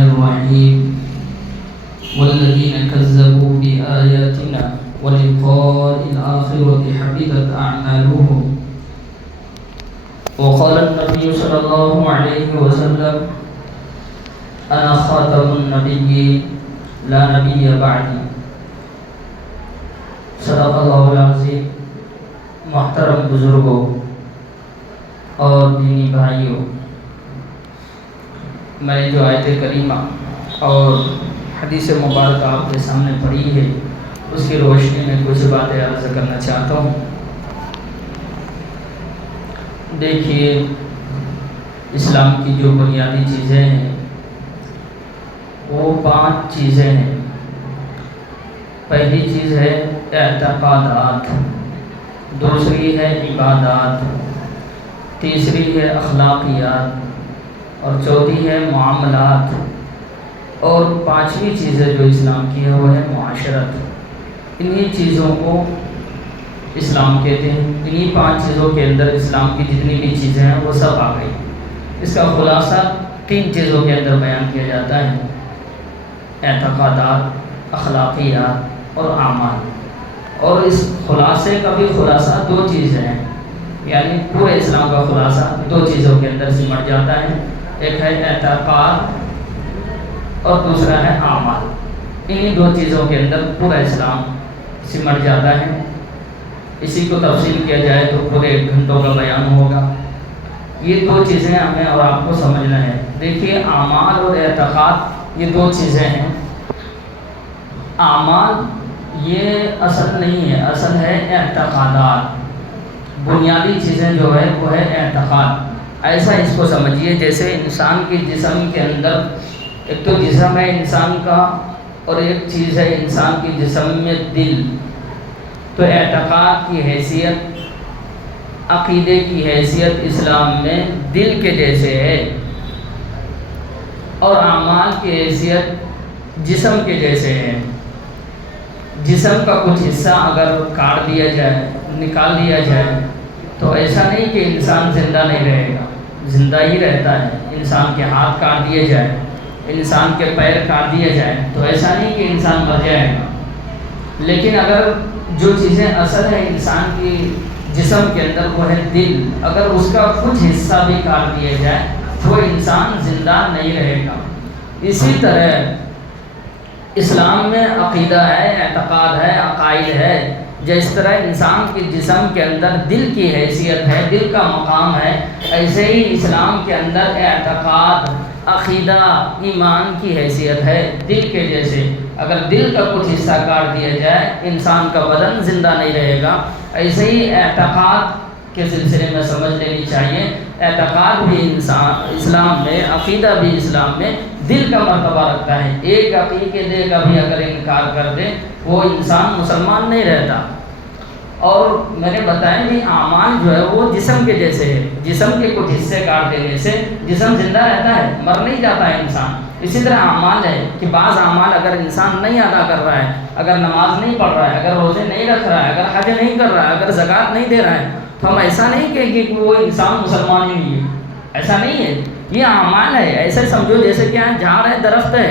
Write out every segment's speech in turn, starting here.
الرحيم والذين كذبوا بآياتنا ولقاء الآخرة حبطت أعمالهم وقال النبي صلى الله عليه وسلم أنا خاتم النبيين لا نبي بعدي صدق اللہ العظیم. محترم بزرگوں اور دینی بھائیوں، میں نے جو آیت کریمہ اور حدیث مبارکہ آپ کے سامنے پڑھی ہے اس کی روشنی میں کچھ باتیں عرض کرنا چاہتا ہوں. دیکھیے، اسلام کی جو بنیادی چیزیں ہیں وہ 5 چیزیں ہیں. پہلی چیز ہے اعتقادات، دوسری ہے عبادات، تیسری ہے اخلاقیات اور چوتھی ہے معاملات، اور 5ویں چیز ہے جو اسلام کی ہے وہ ہے معاشرت. انہی چیزوں کو اسلام کہتے ہیں. انہی 5 چیزوں کے اندر اسلام کی جتنی بھی چیزیں ہیں وہ سب آ گئی. اس کا خلاصہ 3 چیزوں کے اندر بیان کیا جاتا ہے: اعتقادات، اخلاقیات اور اعمال. اور اس خلاصے کا بھی خلاصہ 2 چیزیں ہیں، یعنی پورے اسلام کا خلاصہ 2 چیزوں کے اندر سمٹ جاتا ہے. ایک ہے اعتقاد اور دوسرا ہے اعمال. انہی 2 چیزوں کے اندر پورا اسلام سمٹ جاتا ہے. اسی کو تفصیل کیا جائے تو پورے 1 گھنٹوں کا بیان ہوگا. یہ 2 چیزیں ہمیں اور آپ کو سمجھنا ہے. دیکھیے، اعمال اور اعتقاد یہ 2 چیزیں ہیں. اعمال یہ اصل نہیں ہے، اصل ہے اعتقادات. بنیادی چیزیں جو ہے وہ ہے اعتقاد. ایسا اس کو سمجھیے جیسے انسان کے جسم کے اندر ایک تو جسم ہے انسان کا اور ایک چیز ہے انسان کے جسم میں دل. تو اعتقاد کی حیثیت، عقیدے کی حیثیت اسلام میں دل کے جیسے ہے، اور اعمال کی حیثیت جسم کے جیسے ہے. جسم کا کچھ حصہ اگر کاٹ دیا جائے، نکال دیا جائے تو ایسا نہیں کہ انسان زندہ نہیں رہے گا، زندہ ہی رہتا ہے. انسان کے ہاتھ کاٹ دیے جائے، انسان کے پیر کاٹ دیے جائے تو ایسا نہیں کہ انسان مر جائے گا. لیکن اگر جو چیزیں اصل ہے انسان کی جسم کے اندر وہ ہے دل، اگر اس کا کچھ حصہ بھی کاٹ دیا جائے تو انسان زندہ نہیں رہے گا. اسی طرح اسلام میں عقیدہ ہے، اعتقاد ہے، عقائد ہے. جس طرح انسان کے جسم کے اندر دل کی حیثیت ہے، دل کا مقام ہے، ایسے ہی اسلام کے اندر اعتقاد، عقیدہ، ایمان کی حیثیت ہے دل کے جیسے. اگر دل کا کچھ حصہ کاٹ دیا جائے انسان کا بدن زندہ نہیں رہے گا. ایسے ہی اعتقاد کے سلسلے میں سمجھ لینی چاہیے. اعتقاد بھی اسلام میں، عقیدہ بھی اسلام میں دل کا مرتبہ رکھتا ہے. ایک عقیدے کا بھی اگر انکار کر دے وہ انسان مسلمان نہیں رہتا. اور میں نے بتایا کہ اعمال جو ہے وہ جسم کے جیسے ہے. جسم کے کچھ حصے کاٹ دینے سے جسم زندہ رہتا ہے، مر نہیں جاتا ہے انسان. اسی طرح اعمال ہے کہ بعض اعمال اگر انسان نہیں ادا کر رہا ہے، اگر نماز نہیں پڑھ رہا ہے، اگر روزے نہیں رکھ رہا ہے، اگر حج نہیں کر رہا ہے، اگر زکوٰۃ نہیں دے رہا ہے تو ہم ایسا نہیں کہیں گے کہ وہ انسان مسلمان ہی نہیں ہے. ایسا نہیں ہے. یہ اعمال ہے. ایسے سمجھو جیسے کہ یہاں جھاڑ ہے، درخت ہے،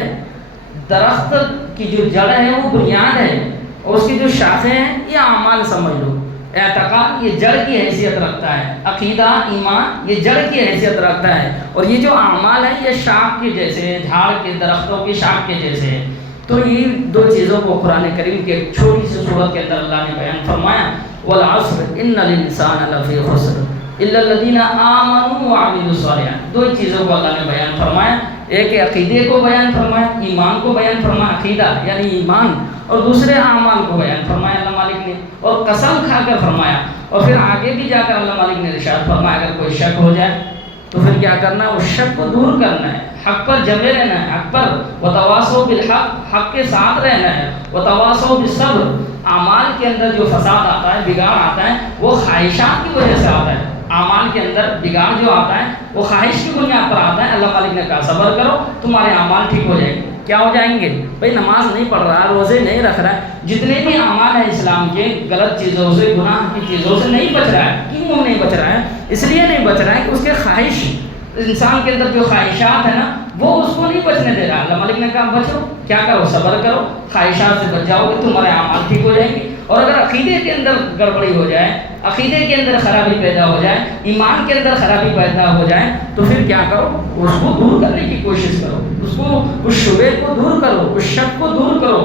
درخت کی جو جڑ ہے وہ بنیاد ہے اور اس کی جو شاخیں ہیں یہ اعمال سمجھ لو. اعتقاد یہ جڑ کی حیثیت رکھتا ہے، عقیدہ، ایمان یہ جڑ کی حیثیت رکھتا ہے، اور یہ جو اعمال ہے یہ شاخ کے جیسے ہے، جھاڑ کے، درختوں کی شاخ کے جیسے ہے. تو یہ 2 چیزوں کو قرآن کریم کے ایک چھوٹی سی سورت کے اندر اللہ نے بیان فرمایا: والعصر ان الانسان لفی خسر الا الذین آمنوا وعملوا الصالحات. 2 چیزوں کو اللہ نے بیان فرمایا. ایک عقیدے کو بیان فرمایا، ایمان کو بیان فرمایا، عقیدہ یعنی ایمان، اور دوسرے اعمال کو بیان فرمایا اللہ مالک نے، اور قسم کھا کر فرمایا. اور پھر آگے بھی جا کر اللہ مالک نے ارشاد فرمایا اگر کوئی شک ہو جائے تو پھر کیا کرنا ہے؟ اس شک کو دور کرنا ہے، حق پر جمے رہنا ہے، حق پر وتواصوا بالحق، حق کے ساتھ رہنا ہے، وتواصوا بالصبر. اعمال کے اندر جو فساد آتا ہے، بگاڑ آتا ہے، وہ خواہشات کی وجہ سے آتا ہے. اعمال کے اندر بگاڑ جو آتا ہے وہ خواہش کی بنیاد پر آتا ہے. اللہ مالک نے کہا صبر کرو تمہارے اعمال ٹھیک ہو جائیں گے. کیا ہو جائیں گے؟ بھئی نماز نہیں پڑھ رہا ہے، روزے نہیں رکھ رہا ہے، جتنے بھی اعمال ہیں اسلام کے، غلط چیزوں سے، گناہ کی چیزوں سے نہیں بچ رہا ہے. کیوں وہ نہیں بچ رہا ہے؟ اس لیے نہیں بچ رہا ہے کہ اس کے خواہش، انسان کے اندر جو خواہشات ہیں نا وہ اس کو نہیں بچنے دے رہا. اللہ مالک نے کہا بچو، کیا کرو؟ صبر کرو، خواہشات سے بچ جاؤ گے، تمہارے اعمال ٹھیک ہو جائیں گے. اور اگر عقیدے کے اندر گڑبڑی ہو جائے، عقیدے کے اندر خرابی پیدا ہو جائے، ایمان کے اندر خرابی پیدا ہو جائے، تو پھر کیا کرو؟ اس کو دور کرنے کی کوشش کرو، اس شبے کو دور کرو، اس شک کو دور کرو،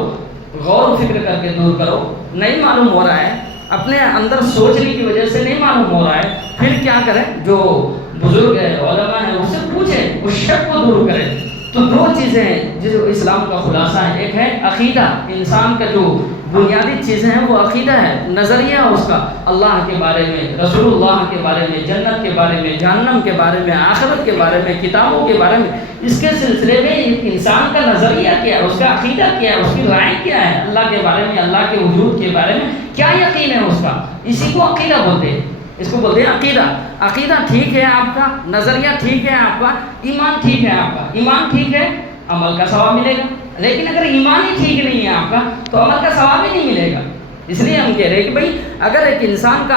غور و فکر کر کے دور کرو. نہیں معلوم ہو رہا ہے، اپنے اندر سوچنے کی وجہ سے نہیں معلوم ہو رہا ہے، پھر کیا کریں؟ جو بزرگ ہے، علماء ہیں، اس سے پوچھیں، اس شک کو دور کریں. تو دو چیزیں ہیں جو اسلام کا خلاصہ ہے. ایک ہے عقیدہ، انسان کا جو بنیادی چیزیں ہیں وہ عقیدہ ہے، نظریہ اس کا اللہ کے بارے میں، رسول اللہ کے بارے میں، جنت کے بارے میں، جہنم کے بارے میں، آخرت کے بارے میں، کتابوں کے بارے میں. اس کے سلسلے میں انسان کا نظریہ کیا ہے، اس کا عقیدہ کیا ہے، اس کی رائے کیا ہے اللہ کے بارے میں، اللہ کے وجود کے بارے میں کیا یقین ہے اس کا. اسی کو عقیدہ بولتے ہیں، اس کو بولتے ہیں عقیدہ. عقیدہ ٹھیک ہے آپ کا، نظریہ ٹھیک ہے آپ کا، ایمان ٹھیک ہے آپ کا. ایمان ٹھیک ہے، عمل کا ثواب ملے گا. لیکن اگر ایمان ہی ٹھیک نہیں ہے آپ کا تو عمل کا ثواب ہی نہیں ملے گا. اس لیے ہم کہہ رہے ہیں کہ بھئی اگر ایک انسان کا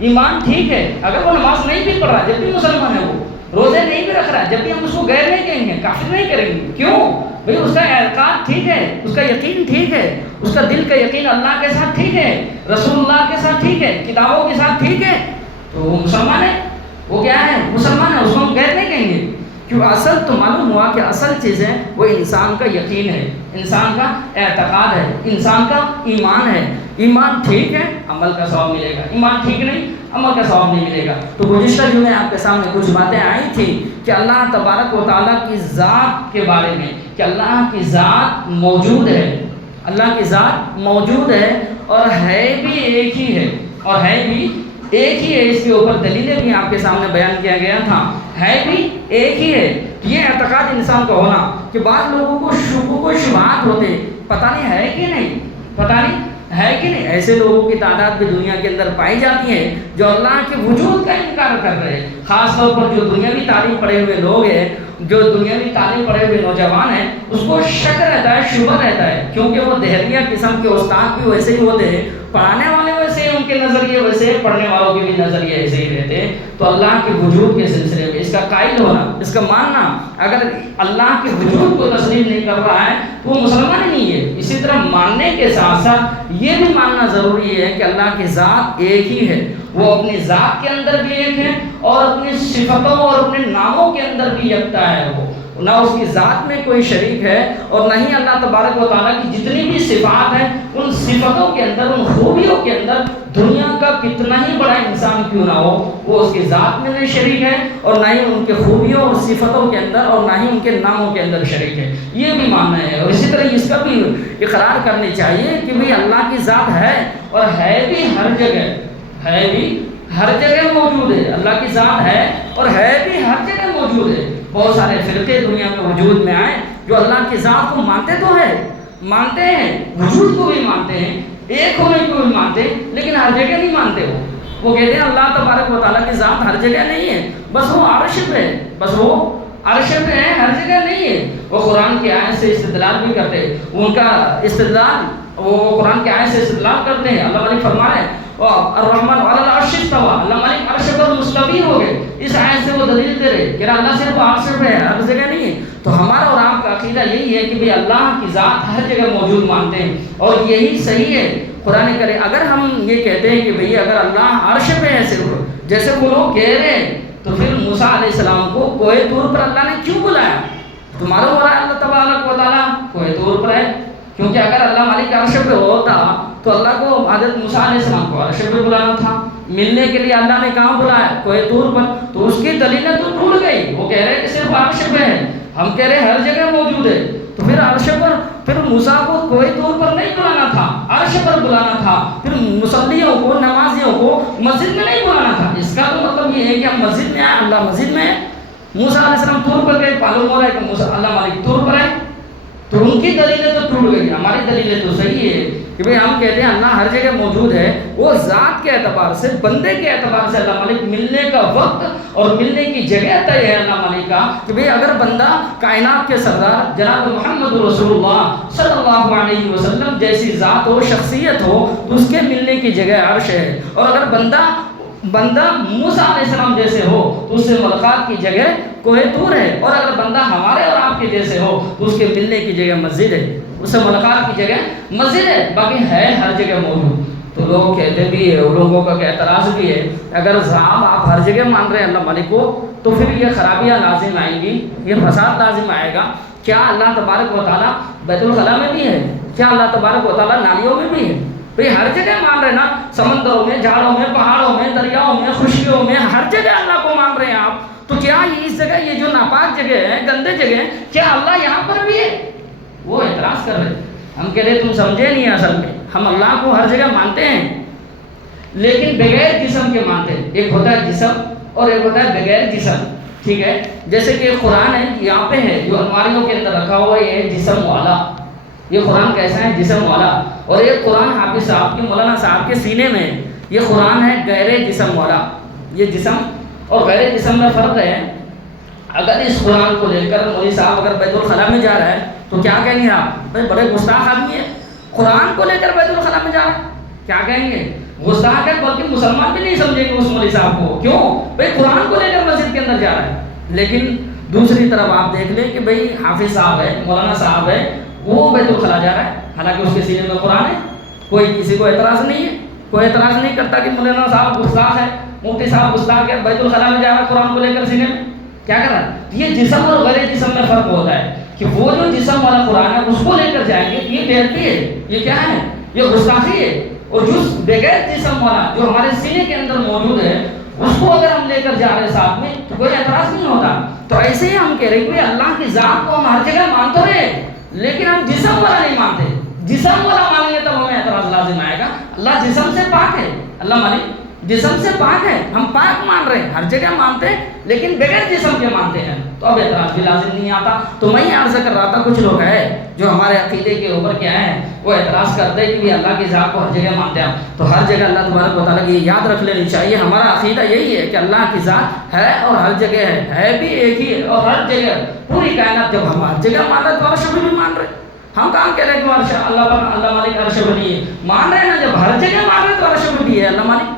ایمان ٹھیک ہے، اگر وہ نماز نہیں بھی پڑھ رہا جب بھی مسلمان ہے، وہ روزے نہیں بھی رکھ رہا جب بھی ہم اس کو غیر نہیں کہیں گے، کافر نہیں کریں گے. کیوں؟ بھئی اس کا اعتقاد ٹھیک ہے، اس کا یقین ٹھیک ہے، اس کا دل کا یقین اللہ کے ساتھ ٹھیک ہے، رسول اللہ کے ساتھ ٹھیک ہے، کتابوں کے ساتھ ٹھیک ہے، تو وہ مسلمان ہے. وہ کیا ہے؟ مسلمان ہے، اس کو ہم غیر نہیں کہیں گے. کیوں؟ اصل تو معلوم ہوا کہ اصل چیزیں وہ انسان کا یقین ہے، انسان کا اعتقاد ہے، انسان کا ایمان ہے. ایمان ٹھیک ہے، عمل کا ثواب ملے گا. ایمان ٹھیک نہیں، عمل کا ثواب نہیں ملے گا. تو گزشتہ جو میں آپ کے سامنے کچھ باتیں آئی تھی کہ اللہ تبارک و تعالیٰ کی ذات کے بارے میں، کہ اللہ کی ذات موجود ہے، اللہ کی ذات موجود ہے اور ہے بھی ایک ہی ہے، اور ہے بھی ایک ہی ہے. اس کے اوپر دلیلیں بھی آپ کے سامنے بیان کیا گیا تھا. ہے بھی ایک ہی ہے. یہ اعتقاد انسان کا ہونا کہ بعض لوگوں کو شبہ و شبہات ہوتے، پتہ نہیں ہے کہ نہیں، پتہ نہیں ہے کہ نہیں. ایسے لوگوں کی تعداد بھی دنیا کے اندر پائی جاتی ہے جو اللہ کے وجود کا انکار کر رہے ہیں. خاص طور پر جو دنیاوی تعلیم پڑھے ہوئے لوگ ہیں، جو دنیاوی تعلیم پڑھے ہوئے نوجوان ہیں، اس کو شک رہتا ہے، شبہ رہتا ہے، کیونکہ وہ دہریہ قسم کے استاد بھی ویسے ہی ہوتے ہیں، پڑھانے والے ویسے ہی، ان کے نظریے ویسے، پڑھنے والوں کے بھی نظریے ایسے ہی رہتے ہیں. تو اللہ کے وجود کے سلسلے میں اس کا قائل ہونا، اس کا ماننا، اگر اللہ کے وجود کو تسلیم نہیں کر رہا ہے تو وہ مسلمان ہی نہیں ہے. اسی طرح ماننے کے ساتھ ساتھ یہ بھی ماننا ضروری ہے کہ اللہ کی ذات ایک ہی ہے. وہ اپنی ذات کے اندر بھی ایک ہے اور اپنی صفتوں اور اپنے ناموں کے اندر بھی یکتا ہے. وہ نہ اس کی ذات میں کوئی شریک ہے اور نہ ہی اللہ تبارک و تعالیٰ کی جتنی بھی صفات ہیں ان صفتوں کے اندر، ان خوبیوں کے اندر، دنیا کا کتنا ہی بڑا انسان کیوں نہ ہو، وہ اس کی ذات میں نہیں شریک ہے اور نہ ہی ان کے خوبیوں اور صفتوں کے اندر اور نہ ہی ان کے ناموں کے اندر شریک ہے. یہ بھی ماننا ہے. اور اسی طرح اس کا بھی اقرار کرنی چاہیے کہ بھئی اللہ کی ذات ہے اور ہے بھی ہر جگہ، ہے بھی ہر جگہ موجود ہے. اللہ کی ذات ہے اور ہے بھی ہر جگہ موجود ہے. بہت سارے فرقے دنیا میں وجود میں آئے جو اللہ کی ذات کو مانتے تو ہے، مانتے ہیں، وجود کو بھی مانتے ہیں، ایک ہونے کو بھی مانتے ہیں، لیکن ہر جگہ نہیں مانتے. وہ کہتے ہیں اللہ تبارک و تعالیٰ کی ذات ہر جگہ نہیں ہے، بس وہ عرش پہ ہے، بس وہ عرش پہ ہے، ہر جگہ نہیں ہے. وہ قرآن کی آیت سے استدلال بھی کرتے ہیں. ان کا استدلال، وہ قرآن کی آیت سے استدلال کرتے ہیں. اللہ مالک فرما رہے ہیں الرحمن علی العرش استوى، اللہ مالک عرش پر مستوی ہو گئے. اس آیت سے وہ دلیل دے رہے کہ اللہ صرف عرش پہ ہے، ہر جگہ نہیں ہے. تو ہمارا اور آپ کا عقیدہ یہی ہے کہ بھئی اللہ کی ذات ہر جگہ موجود مانتے ہیں اور یہی صحیح ہے. قرآن کرے اگر ہم یہ کہتے ہیں کہ بھئی اگر اللہ عرش پہ ہے صرف، جیسے وہ لوگ کہہ رہے ہیں، تو پھر موسیٰ علیہ السلام کو کوہ طور پر اللہ نے کیوں بلایا؟ تمہارا ہو رہا ہے اللہ تبارک و تعالیٰ کوہ طور پر ہے، کیونکہ اگر اللہ مالک عرش پہ ہوتا تو اللہ کو حضرت موسیٰ علیہ السلام کو عرش پہ بلانا تھا. ملنے کے لیے اللہ نے کہاں بلایا؟ کوہ طور پر. تو اس کی دلیلیں تو ٹوٹ گئی. وہ کہہ رہے ہیں کہ صرف عرش پہ ہے، ہم کہہ رہے ہیں ہر جگہ موجود ہے. تو پھر عرش پر، پھر موسیٰ کو کوہ طور پر نہیں بلانا تھا، عرش پر بلانا تھا. پھر مصلیوں کو، نمازیوں کو مسجد میں نہیں بلانا تھا. اس کا تو مطلب یہ ہے کہ ہم مسجد میں آئے، اللہ مسجد میں ہے. موسیٰ علیہ السلام طور پر گئے، معلوم ہو رہا ہے کہ موسیٰ اللہ مالک طور پر ہے. تو ان کی دلیلیں تو ٹوٹ گئی، ہماری دلیلیں تو صحیح ہے کہ بھئی ہم کہتے ہیں اللہ ہر جگہ موجود ہے. وہ ذات کے اعتبار سے، بندے کے اعتبار سے اللہ مالک ملنے کا وقت اور ملنے کی جگہ طے ہے اللہ مالک کا کہ بھئی اگر بندہ کائنات کے سردار جناب محمد رسول اللہ صلی اللہ علیہ وسلم جیسی ذات ہو، شخصیت ہو، تو اس کے ملنے کی جگہ عرش ہے. اور اگر بندہ بندہ موسیٰ علیہ السلام جیسے ہو تو اس سے ملاقات کی جگہ کوہ طور ہے، اور اگر بندہ ہمارے اور آپ کے جیسے ہو تو اس کے ملنے کی جگہ مسجد ہے، اس سے ملاقات کی جگہ مسجد ہے، باقی ہے ہر جگہ موجود۔ تو لوگ کہتے بھی ہے، لوگوں کا اعتراض بھی ہے، اگر صاحب آپ ہر جگہ مان رہے ہیں اللہ مالک کو تو پھر یہ خرابیاں لازم آئیں گی، یہ فساد لازم آئے گا۔ کیا اللہ تبارک و تعالیٰ بیت الخلاء میں بھی ہے؟ کیا اللہ تبارک و تعالیٰ نالیوں میں بھی ہے؟ بھئی ہر جگہ مان رہے نا، سمندروں میں، جھاڑوں میں، پہاڑوں میں، دریاؤں میں، خشکیوں میں، ہر جگہ اللہ کو مان رہے ہیں آپ، تو کیا اس جگہ یہ جو ناپاک جگہ ہے، گندے جگہ ہے، کیا اللہ یہاں پر بھی ہے؟ وہ اعتراض کر رہے ہیں۔ ہم کہہ رہے تم سمجھے نہیں، اصل میں ہم اللہ کو ہر جگہ مانتے ہیں لیکن بغیر جسم کے مانتے ہیں۔ ایک ہوتا ہے جسم اور ایک ہوتا ہے بغیر جسم، ٹھیک ہے؟ جیسے کہ قرآن ہے، یہاں پہ ہے جو الماریوں کے اندر رکھا ہوا ہے، یہ ہے جسم والا۔ یہ قرآن کیسا ہے؟ جسم والا۔ اور ایک قرآن حافظ صاحب کے، مولانا صاحب کے سینے میں، یہ قرآن ہے غیر جسم والا۔ یہ جسم اور غیر جسم میں فرق ہے۔ اگر اس قرآن کو لے کر مولوی صاحب اگر بیت الخلاء میں جا رہا ہے تو کیا کہیں گے آپ؟ بھائی بڑے گستاخ آدمی ہے، قرآن کو لے کر بیت الخلاء میں جا رہا ہے، کیا کہیں گے؟ گستاخ ہے، بلکہ مسلمان بھی نہیں سمجھیں گے اس مولوی صاحب کو۔ کیوں؟ بھائی قرآن کو لے کر مسجد کے اندر جا رہا ہے۔ لیکن دوسری طرف آپ دیکھ لیں کہ بھائی حافظ صاحب ہے، مولانا صاحب ہے، وہ بیت الخلاء جا رہا ہے، حالانکہ اس کے سینے میں قرآن ہے، کوئی کسی کو اعتراض نہیں ہے، کوئی اعتراض نہیں کرتا کہ مولانا صاحب گستاخ ہے، مفتی صاحب گستاخ ہے، بیت الخلاء میں جا رہا ہے قرآن کو لے کر سینے میں، کیا کر رہا ہے؟ یہ جسم اور غیر جسم میں فرق ہوتا ہے کہ وہ جو جسم والا قرآن ہے اس کو لے کر جائیں گے، یہ بےعدبی ہے، یہ کیا ہے؟ یہ گستاخی ہے۔ اور جو بغیر جسم والا جو ہمارے سینے کے اندر موجود ہے اس کو اگر ہم لے کر جا رہے ہیں ساتھ میں تو کوئی اعتراض نہیں ہوتا۔ تو ایسے ہی ہم کہہ رہے ہیں کہ اللہ کی ذات کو ہم ہر جگہ مان تو رہے لیکن ہم جسم والا نہیں مانتے۔ جسم والا مانیں گے تب ہمیں اعتراض لازم آئے گا۔ اللہ جسم سے پاک ہے، اللہ مالک جسم سے پاک ہے، ہم پاک مان رہے ہیں، ہر جگہ مانتے ہیں لیکن بغیر جسم کے مانتے ہیں، تو اب اعتراض بھی لازم نہیں آتا۔ تو میں یہ عرض کر رہا تھا کچھ لوگ ہیں جو ہمارے عقیدے کے اوپر کیا ہے، وہ اعتراض کرتے ہیں کہ اللہ کی ذات کو ہر جگہ مانتے ہیں، تو ہر جگہ اللہ تبارک و تعالیٰ کی یہ یاد رکھ لینی چاہیے۔ ہمارا عقیدہ یہی ہے کہ اللہ کی ذات ہے اور ہر جگہ ہے بھی ایک ہی ہے، اور ہر جگہ پوری کائنات جب ہم ہر جگہ مان رہے ہیں تو عرش بھی مان رہے ہیں۔ ہم کہاں کہہ رہے ہیں کہ اللہ مالک عرش بنی ہے، مان رہے ہیں نا، جب ہر جگہ مان رہے ہیں تو عرش بھی ہے اللہ مالک۔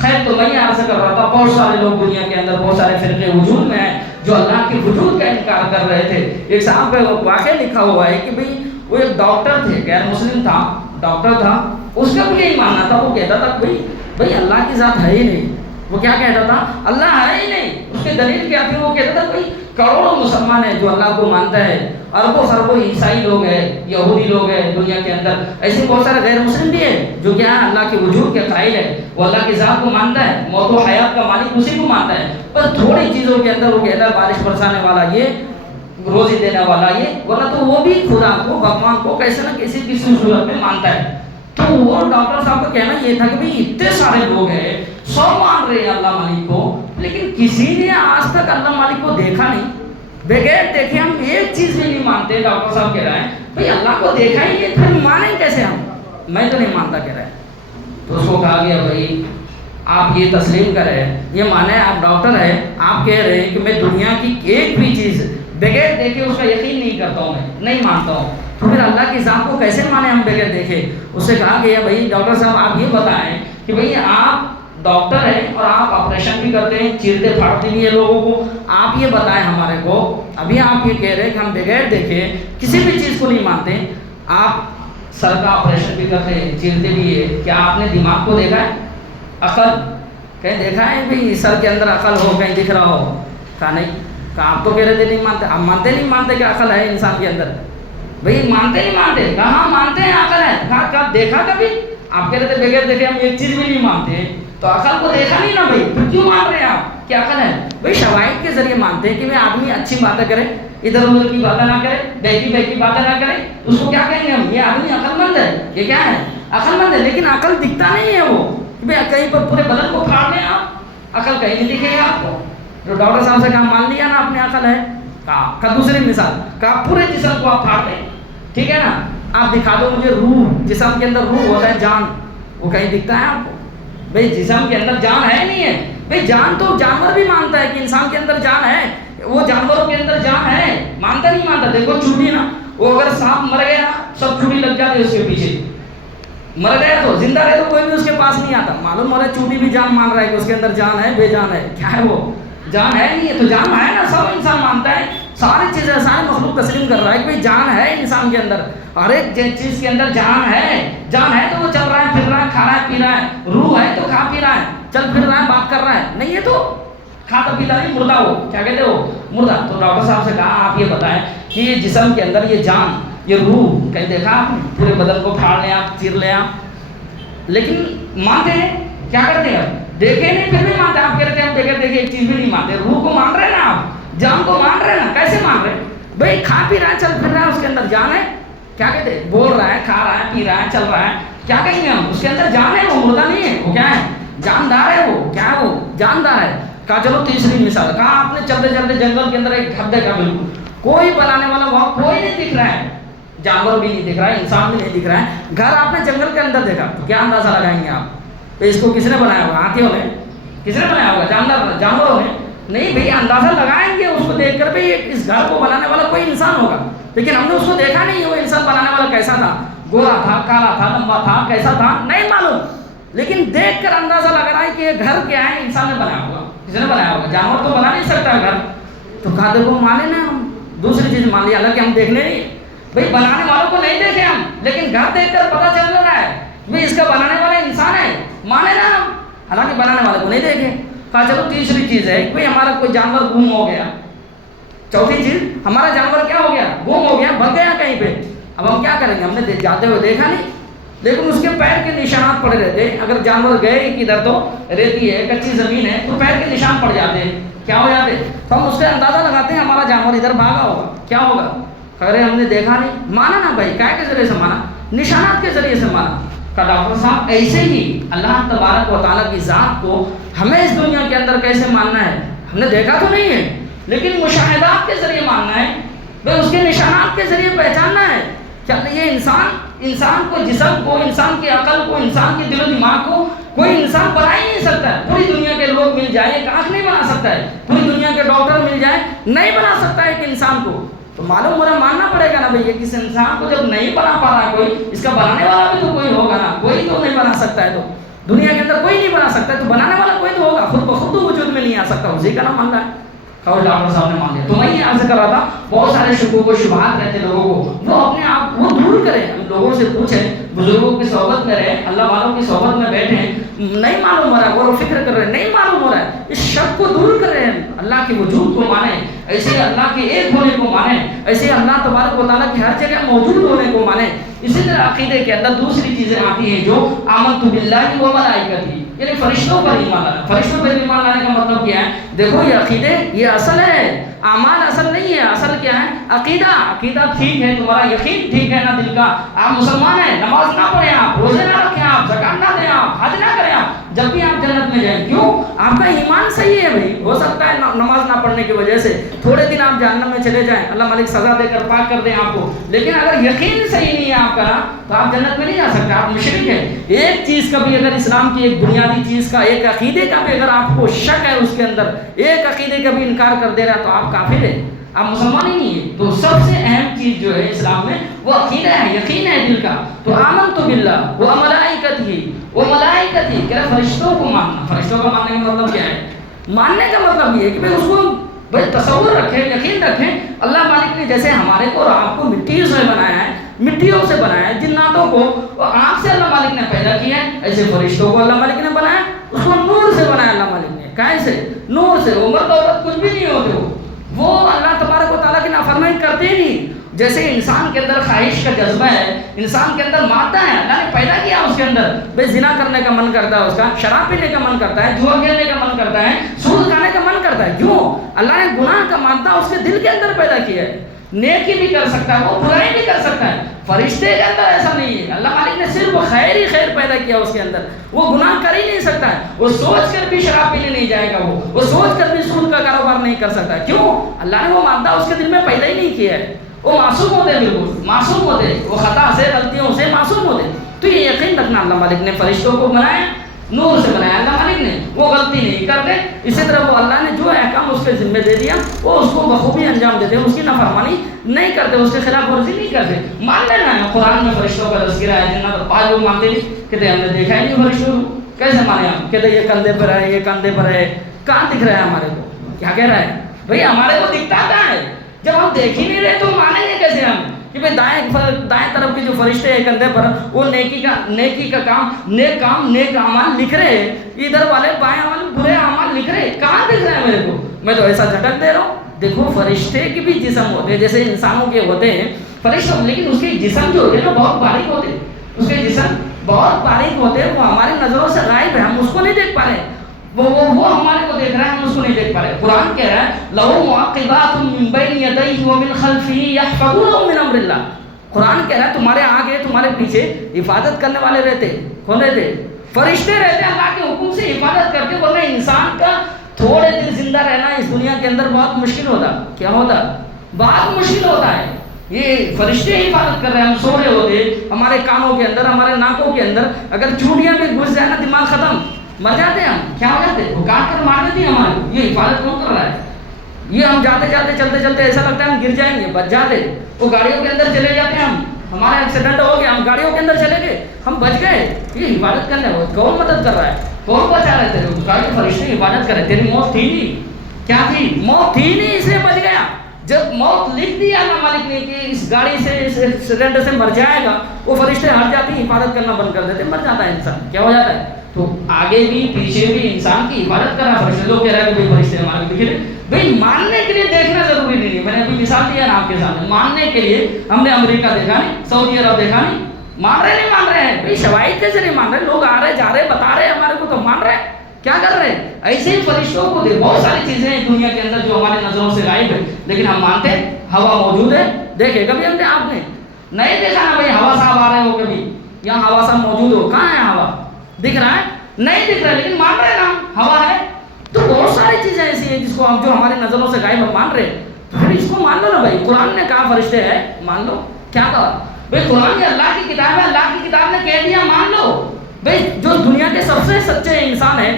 خیر تو میں عرض کر رہا تھا بہت سارے لوگ دنیا کے اندر، بہت سارے فرقے وجود میں ہیں جو اللہ کے وجود کا انکار کر رہے تھے۔ ایک صاحب کا واقعہ لکھا ہوا ہے کہ بھئی وہ ایک ڈاکٹر تھے، غیر مسلم تھا، ڈاکٹر تھا، اس کا بھی یہی ماننا تھا، وہ کہتا تھا بھئی اللہ کی ذات ہے ہی نہیں۔ وہ کیا کہتا تھا؟ اللہ ہے ہی نہیں۔ اس کی دلیل کیا تھی؟ وہ کہتا تھا بھئی کروڑوں مسلمان ہیں جو اللہ کو مانتا ہے، اربوں خربوں عیسائی لوگ ہیں، یہودی لوگ ہیں دنیا کے اندر، ایسے بہت سارے غیر مسلم بھی ہیں جو کیا ہے اللہ کے وجود کے قائل ہے، وہ اللہ کی ذات کو مانتا ہے، موت و حیات کا مالک اسی کو مانتا ہے، بس تھوڑی چیزوں کے اندر وہ کہتا ہے بارش برسانے والا یہ، روزی دینے والا یہ، ورنہ تو وہ بھی خدا کو، بھگوان کو کیسے نہ کسی صورت میں مانتا ہے۔ تو وہ ڈاکٹر صاحب کا کہنا یہ تھا کہ بھئی اتنے سارے لوگ ہیں، سب مان رہے ہیں اللہ مالک کو، لیکن کسی نے آج تک اللہ مالک کو دیکھا نہیں، بغیر دیکھے ہم ایک چیز بھی نہیں مانتے۔ ڈاکٹر صاحب کہہ رہے ہیں بھئی اللہ کو دیکھا ہی نہیں، پھر مانیں کیسے ہم؟ میں تو نہیں مانتا کہہ رہے ہیں۔ تو اس کو کہا گیا بھئی آپ یہ تسلیم کریں، یہ مانیں آپ ڈاکٹر ہیں، آپ کہہ رہے ہیں کہ میں دنیا کی ایک بھی چیز بغیر دیکھے اس کا یقین نہیں کرتا ہوں، میں نہیں مانتا ہوں، تو پھر اللہ کی ذات کو کیسے مانیں ہم بغیر دیکھے؟ اس سے کہا گیا بھئی ڈاکٹر صاحب آپ یہ بتائیں کہ بھئی آپ ڈاکٹر ہیں اور آپ آپریشن بھی کرتے ہیں، چیرتے پھاڑتے بھی ہیں لوگوں کو، آپ یہ بتائیں ہمارے کو، ابھی آپ یہ کہہ رہے ہیں کہ ہم بغیر دیکھے کسی بھی چیز کو نہیں مانتے، آپ سر کا آپریشن بھی کرتے ہیں، چیرتے بھی ہیں، کیا آپ نے دماغ کو دیکھا ہے؟ عقل کہیں دیکھا ہے بھئی سر کے اندر عقل ہو، کہیں دکھ رہا ہو؟ کہا نہیں۔ کہا آپ تو کہہ رہے تھے نہیں مانتے، آپ مانتے نہیں مانتے کہ عقل ہے انسان کے اندر؟ بھئی مانتے نہیں مانتے؟ کہاں مانتے ہیں عقل ہے؟ کہا دیکھا کبھی؟ آپ کہہ رہے تھے بغیر دیکھے ہم ایک چیز بھی نہیں مانتے، تو عقل کو دیکھا نہیں نا بھائی، پھر کیوں مان رہے ہیں آپ کہ عقل ہے؟ بھائی شواہد کے ذریعے مانتے ہیں کہ میں آدمی اچھی باتیں کرے، ادھر ادھر کی باتیں نہ کرے، بہکی باتیں نہ کرے، اس کو کیا کہیں گے ہم؟ یہ آدمی عقل مند ہے، یہ کیا ہے؟ عقل مند ہے، لیکن عقل دکھتا نہیں ہے وہ، کہیں پر پورے بدن کو پھاڑ لیں آپ، عقل کہیں نہیں دکھے گا آپ کو۔ جو ڈاکٹر صاحب سے کہا مان لیا نا اپنے عقل ہے، کہا دوسری مثال، کہا پورے جسم کو آپ پھاڑ لیں، ٹھیک ہے نا، آپ دکھا دو مجھے روح، جسم کے اندر روح ہوتا ہے، جان، وہ کہیں دکھتا ہے آپ کو؟ بھئی جسم کے اندر جان ہے نہیں ہے؟ بھئی جان تو جانور بھی مانتا ہے کہ انسان کے اندر جان ہے، وہ جانوروں کے اندر جان ہے، مانتا نہیں مانتا؟ دیکھو چوٹی نا، وہ اگر سانپ مر گیا سب چوٹی لگ جاتی ہے اس کے پیچھے، مر گیا تو زندہ رہے تو کوئی بھی اس کے پاس نہیں آتا. معلوم ہو رہا ہے چوٹی بھی جان مان رہا ہے کہ اس کے اندر جان ہے, بے جان ہے, کیا ہے وہ جان ہے نہیں ہے, تو جان ہے نا, سب انسان مانتا ہے, ساری چیزیں سارے مخلوق تسلیم کر رہا ہے کہ بھائی جان ہے انسان کے اندر, ہر ایک چیز کے اندر جان ہے تو وہ چل رہا ہے, پھر رہا ہے, کھا رہا ہے, پی رہا ہے, روح ہے تو کھا پی رہا ہے, چل پھر رہا ہے, بات کر رہا ہے, نہیں ہے تو کھاتا پیتا نہیں, مردہ ہو, کیا کہتے ہو مردہ. تو ڈاکٹر صاحب سے کہا آپ یہ بتائیں کہ یہ جسم کے اندر یہ جان, یہ روح, کہیں دیکھا آپ پورے بدن کو پھاڑ لیں آپ, چیر لیں آپ, لیکن مانتے ہیں, کیا کرتے ہیں, دیکھے نہیں پھر بھی مانتے. آپ کہتے ہیں ہم دیکھے ایک چیز بھی نہیں مانتے. روح کو مان رہے ہیں نا آپ, جان کو مان رہے ہیں نا, کیسے مان رہے ہیں بھائی, کھا پی رہا ہے, چل پھر رہا ہے, اس کے اندر جان ہے, کیا کہتے ہیں, بول رہا ہے, کھا رہا ہے, پی رہا ہے, چل رہا ہے, کیا کہیں گے ہم, اس کے اندر جان ہے, وہ مردہ نہیں ہے, وہ کیا ہے, جاندار ہے, وہ کیا ہے, وہ جاندار ہے. کہا چلو تیسری مثال, کہا آپ نے چلتے چلتے جنگل کے اندر ایک گھر دیکھا, بالکل کوئی بنانے والا وہاں کوئی نہیں دکھ رہا ہے, جانور بھی نہیں دکھ رہا ہے, انسان بھی نہیں دکھ رہا ہے, گھر آپ نے جنگل کے اندر دیکھا, تو کیا اندازہ لگائیں گے آپ, اس کو کس نے بنایا ہوگا, ہاتھیوں نے, کس نے بنایا ہوگا, جانوروں نے, نہیں بھئی اندازہ لگائیں گے اس کو دیکھ کر بھی اس گھر کو بنانے والا کوئی انسان ہوگا, لیکن ہم نے اس کو دیکھا نہیں, وہ انسان بنانے والا کیسا تھا, گورا تھا, کالا تھا, لمبا تھا, کیسا تھا نہیں معلوم, لیکن دیکھ کر اندازہ لگ رہا ہے کہ یہ گھر کیا ہے, انسان نے بنایا ہوگا, کس نے بنایا ہوگا, جانور تو بنا نہیں سکتا ہے گھر. تو کہا دیکھو مانے نا, ہم دوسری چیز مان لیا, حالانکہ ہم دیکھنے نہیں, بھئی بنانے والوں کو نہیں دیکھے ہم, لیکن گھر دیکھ کر پتہ چل رہا ہے بھئی اس کا بنانے والا انسان ہے, مانے نا ہم, حالانکہ بنانے والے کو نہیں دیکھے. کہا چلو تیسری چیز ہے, بھئی ہمارا کوئی جانور گم ہو گیا, چوتھی چیز, ہمارا جانور کیا ہو گیا, گم ہو گیا, بھگ گیا کہیں پہ, اب ہم کیا کریں گے, ہم نے جاتے ہوئے دیکھا نہیں, لیکن اس کے پیر کے نشانات پڑے رہتے, اگر جانور گئے کدھر تو ریتی ہے, کچی زمین ہے, تو پیر کے نشان پڑ جاتے ہیں, کیا ہو جاتے, تو ہم اس سے اندازہ لگاتے ہیں ہمارا جانور ادھر بھاگا ہوگا, کیا ہوگا, خیر ہم نے دیکھا نہیں, مانا نا بھائی, کیا کے ذریعے سے مانا, نشانات کے ذریعے سے مانا. کہ ڈاکٹر صاحب ایسے ہی اللہ تبارک و تعالیٰ کی ذات کو ہمیں اس دنیا کے اندر کیسے ماننا ہے, ہم نے دیکھا تو نہیں ہے, لیکن مشاہدات کے ذریعے ماننا ہے, بھائی اس کے نشانات کے ذریعے پہچاننا ہے. کیا یہ انسان کو, جسم کو, انسان کی عقل کو, انسان کے دل و دماغ کو کوئی انسان بنا ہی نہیں سکتا ہے. پوری دنیا کے لوگ مل جائیں, ایک آنکھ نہیں بنا سکتا ہے, پوری دنیا کے ڈاکٹر مل جائیں, نہیں بنا سکتا ہے ایک انسان کو. تو معلوم ہو رہا, ماننا پڑے گا نا بھئی, یہ کس انسان کو جب نہیں بنا پا رہا کوئی, اس کا بنانے والا بھی تو کوئی ہوگا نا, کوئی تو نہیں بنا سکتا ہے, تو دنیا کے اندر کوئی نہیں بنا سکتا ہے, تو بنانے والا کوئی تو ہوگا, خود بخود تو وجود میں نہیں آ سکتا, اسی کا نام مان رہا ہے. اور ڈاکٹر صاحب نے مان لیا. تو میں یہ عرض کر رہا تھا, بہت سارے شکوک و شبہات رہتے لوگوں کو, وہ اپنے آپ وہ دور کریں, ہم لوگوں سے پوچھیں, بزرگوں کی صحبت میں رہیں, اللہ والوں کی صحبت میں بیٹھیں, نہیں معلوم ہو رہا ہے, غور و فکر کر رہے ہیں, نہیں معلوم ہو رہا ہے, اس شک کو دور کر رہے ہیں, اللہ کے وجود کو مانیں, ایسے اللہ کے ایک ہونے کو مانیں, ایسے اللہ تبارک و تعالیٰ کی ہر جگہ موجود ہونے کو مانیں. اسی طرح عقیدے کے اندر دوسری چیزیں آتی ہیں جو آمنت باللہ و ملائکتہ, یعنی فرشتوں پر ایمان لانا. فرشتوں پر ایمان لانے کا مطلب کیا ہے, دیکھو یہ عقیدے یہ اصل ہے, اعمال اصل نہیں ہے, اصل کیا ہے, عقیدہ. عقیدہ ٹھیک ہے, تمہارا یقین ٹھیک ہے نا دل کا, آپ مسلمان ہیں, نماز نہ پڑھیں آپ, روزے نہ رکھیں آپ, زکات نہ دیں آپ, حج نہ کریں آپ, جب بھی آپ جنت میں جائیں. کیوں, آپ کا ایمان صحیح ہے بھائی. ہو سکتا ہے نماز نہ پڑھنے کی وجہ سے تھوڑے دن آپ جہنم میں چلے جائیں, اللہ مالک سزا دے کر پاک کر دیں آپ کو, لیکن اگر یقین صحیح نہیں ہے آپ کا نا, تو آپ جنت میں نہیں جا سکتے, آپ مشرک ہیں. ایک چیز کا بھی اگر اسلام کی ایک بنیادی چیز کا, ایک عقیدے کا بھی اگر آپ کو شک ہے اس کے اندر, ایک عقیدے کا بھی انکار کر دے رہا, تو آپ کافر ہیں, آپ مسلمان ہی نہیں ہیں. تو سب سے اہم چیز جو ہے اسلام میں وہ عقیدہ ہے, یقین ہے دل کا. تو آمنت باللہ و ملائکتہ, کہ فرشتوں کو ماننا. فرشتوں کو ماننے کا مطلب کیا ہے, ماننے کا مطلب یہ ہے کہ اس کو بھائی تصور رکھیں, یقین رکھیں, اللہ مالک نے جیسے ہمارے کو اور آپ کو مٹی سے بنایا ہے, مٹیوں سے بنایا ہے, جناتوں کو آنکھ سے اللہ مالک نے پیدا کیا ہے, ایسے فرشتوں کو اللہ مالک نے بنایا, اس کو نور سے بنایا اللہ مالک نے. کیسے, نور سے. عمر دولت کچھ بھی نہیں ہوتے, وہ اللہ تبارک و تعالیٰ کی نافرمانی کرتے ہی نہیں. جیسے انسان کے اندر خواہش کا جذبہ ہے, انسان کے اندر مادہ ہے, اللہ نے پیدا کیا اس کے اندر, بھائی زنا کرنے کا من کرتا ہے, اس کا شراب پینے کا من کرتا ہے, جوا کھیلنے کا من کرتا ہے, سود کھانے کا من کرتا ہے. کیوں, اللہ نے گناہ کا مادہ اس کے دل کے اندر پیدا کیا ہے. نیکی بھی کر سکتا ہے, وہ برائی بھی کر سکتا ہے. فرشتے کے اندر ایسا نہیں ہے, اللہ مالک نے صرف خیر ہی خیر پیدا کیا اس کے اندر, وہ گناہ کر ہی نہیں سکتا ہے. وہ سوچ کر بھی شراب پینے نہیں جائے گا, وہ سوچ کر بھی سود کا کاروبار نہیں کر سکتا. کیوں, اللہ نے وہ مادہ اس کے دل میں پیدا ہی نہیں کیا ہے. وہ معصوم ہوتے, بالکل معصوم ہوتے, وہ خطا سے غلطیوں سے معصوم ہوتے. تو یہ یقین رکھنا, اللہ مالک نے فرشتوں کو بنایا, نور سے بنایا اللہ مالک نے، وہ غلطی نہیں کرتے. اسی طرح وہ اللہ نے جو احکام اس کے ذمہ دے دیا وہ اس کو بخوبی انجام دیتے ہیں، اس کی نافرمانی نہیں کرتے، اس کے خلاف ورزی نہیں کرتے. مان لینا ہے قرآن میں فرشتوں کا تذکرہ ہے، جنات بعض لوگ مانتے نہیں، کہتے ہم نے دیکھا ہی نہیں فرشتوں کو، کیسے مانے ہم؟ کہتے یہ کندھے پر ہے، یہ کندھے پر ہے، کہاں دکھ رہا ہے ہمارے کو؟ کیا کہہ رہا ہے بھئی؟ ہمارے کو دکھتا کہاں ہے؟ جب ہم دیکھ ہی نہیں رہے تو مانیں گے کیسے ہم کہ بھئی دائیں طرف کے جو فرشتے ہیں کندھے پر وہ نیکی کا کام، نیک اعمال لکھ رہے ہیں، ادھر والے بائیں والے برے اعمال لکھ رہے ہیں، کہاں دکھ رہے ہیں میرے کو؟ میں تو ایسا جھٹک دے رہا ہوں. دیکھو فرشتے کے بھی جسم ہوتے ہیں جیسے انسانوں کے ہوتے ہیں فرشتے، لیکن اس کے جسم جو ہوتے ہیں نا بہت باریک ہوتے ہیں، اس کے جسم بہت باریک ہوتے ہیں، وہ ہماری نظروں سے غائب ہے، ہم اس کو نہیں دیکھ پا رہے. وہ ہمارے کو دیکھ رہا ہے، ہم اس کو نہیں دیکھ پا رہے. قرآن کہہ رہا ہے لَهُ مُعَقِّبَاتٌ مِّن بَيْنِ يَدَيْهِ وَمِنْ خَلْفِهِ يَحْفَظُونَهُ مِنْ أَمْرِ اللَّهِ. قرآن کہہ رہا ہے تمہارے آگے تمہارے پیچھے حفاظت کرنے والے رہتے. کون رہتے؟ فرشتے رہتے، اللہ کے حکم سے حفاظت کرتے. ورنہ انسان کا تھوڑے دن زندہ رہنا اس دنیا کے اندر بہت مشکل ہوتا. کیا ہوتا؟ بہت مشکل ہوتا ہے. یہ فرشتے حفاظت کر رہے ہیں، ہم سو رہے ہوتے، ہمارے کانوں کے اندر ہمارے ناکوں کے اندر اگر چوڑیاں بھی گھس جائے نا دماغ ختم، مر جاتے ہم. کیا ہو جاتے؟ وہ کاٹ کر مار دیتی ہمارے. یہ حفاظت کون کر رہا ہے؟ یہ ہم جاتے جاتے چلتے چلتے ایسا لگتا ہے ہم گر جائیں گے، بچ جاتے. وہ گاڑیوں کے اندر چلے جاتے ہم، ہمارا ایکسیڈنٹ ہو گیا، ہم گاڑیوں کے اندر چلے گئے، ہم بچ گئے. یہ حفاظت کرنے وہ کون مدد کر رہا ہے؟ کون بچا رہے تھے؟ گاڑی فرشتے حفاظت کرے. تیری موت تھی نہیں، کیا تھی؟ موت تھی نہیں اس لیے بچ گیا. جب موت لکھ دیا اللہ مالک نے کہ اس گاڑی سے اس ایکسیڈنٹ سے مر جائے گا، وہ فرشتے ہٹ جاتے ہیں، حفاظت کرنا بند کر دیتے، مر جاتا ہے انسان. کیا ہو جاتا ہے؟ تو آگے بھی پیچھے بھی انسان کی حفاظت کر رہا ہے. فرشتے لوگ کہہ رہا ہے کہ فرشتے ہمارے کو دکھ رہے. بھائی ماننے کے لیے دیکھنا ضروری نہیں ہے. میں نے ابھی مثال دیا نا آپ کے سامنے. ماننے کے لیے ہم نے امریکہ دیکھا نہیں، سعودی عرب دیکھا نہیں، مان رہے نہیں مان رہے ہیں. بھائی شواہد کیسے نہیں مان رہے؟ لوگ آ رہے جا رہے بتا رہے ہمارے کو تو مان رہے ہیں. کیا کر رہے ہیں؟ ایسے ہی فرشتوں کو دیکھ، بہت ساری چیزیں ہیں دنیا کے اندر جو ہماری نظروں سے غائب ہے لیکن ہم مانتے ہیں. ہوا موجود ہے، دیکھے کبھی ہم نے؟ آپ نے نہیں دیکھا نا بھائی ہوا صاحب آ رہے ہو کبھی؟ یہاں ہوا صاحب موجود ہو؟ کہاں ہے ہوا؟ دکھ رہا ہے؟ نہیں دکھ رہا ہے، لیکن مان رہے نا ہوا ہے. تو بہت ساری چیزیں ایسی ہیں جس کو ہم جو ہماری نظروں سے غائب ہم مان رہے ہیں. تو پھر اس کو مان لو نا بھائی. قرآن نے کہا فرشتے ہیں، مان لو. کیا کہا بھائی؟ قرآن یہ اللہ کی کتاب ہے، اللہ کی کتاب نے کہہ دیا مان لو. بھائی جو دنیا کے سب سے سچے انسان ہے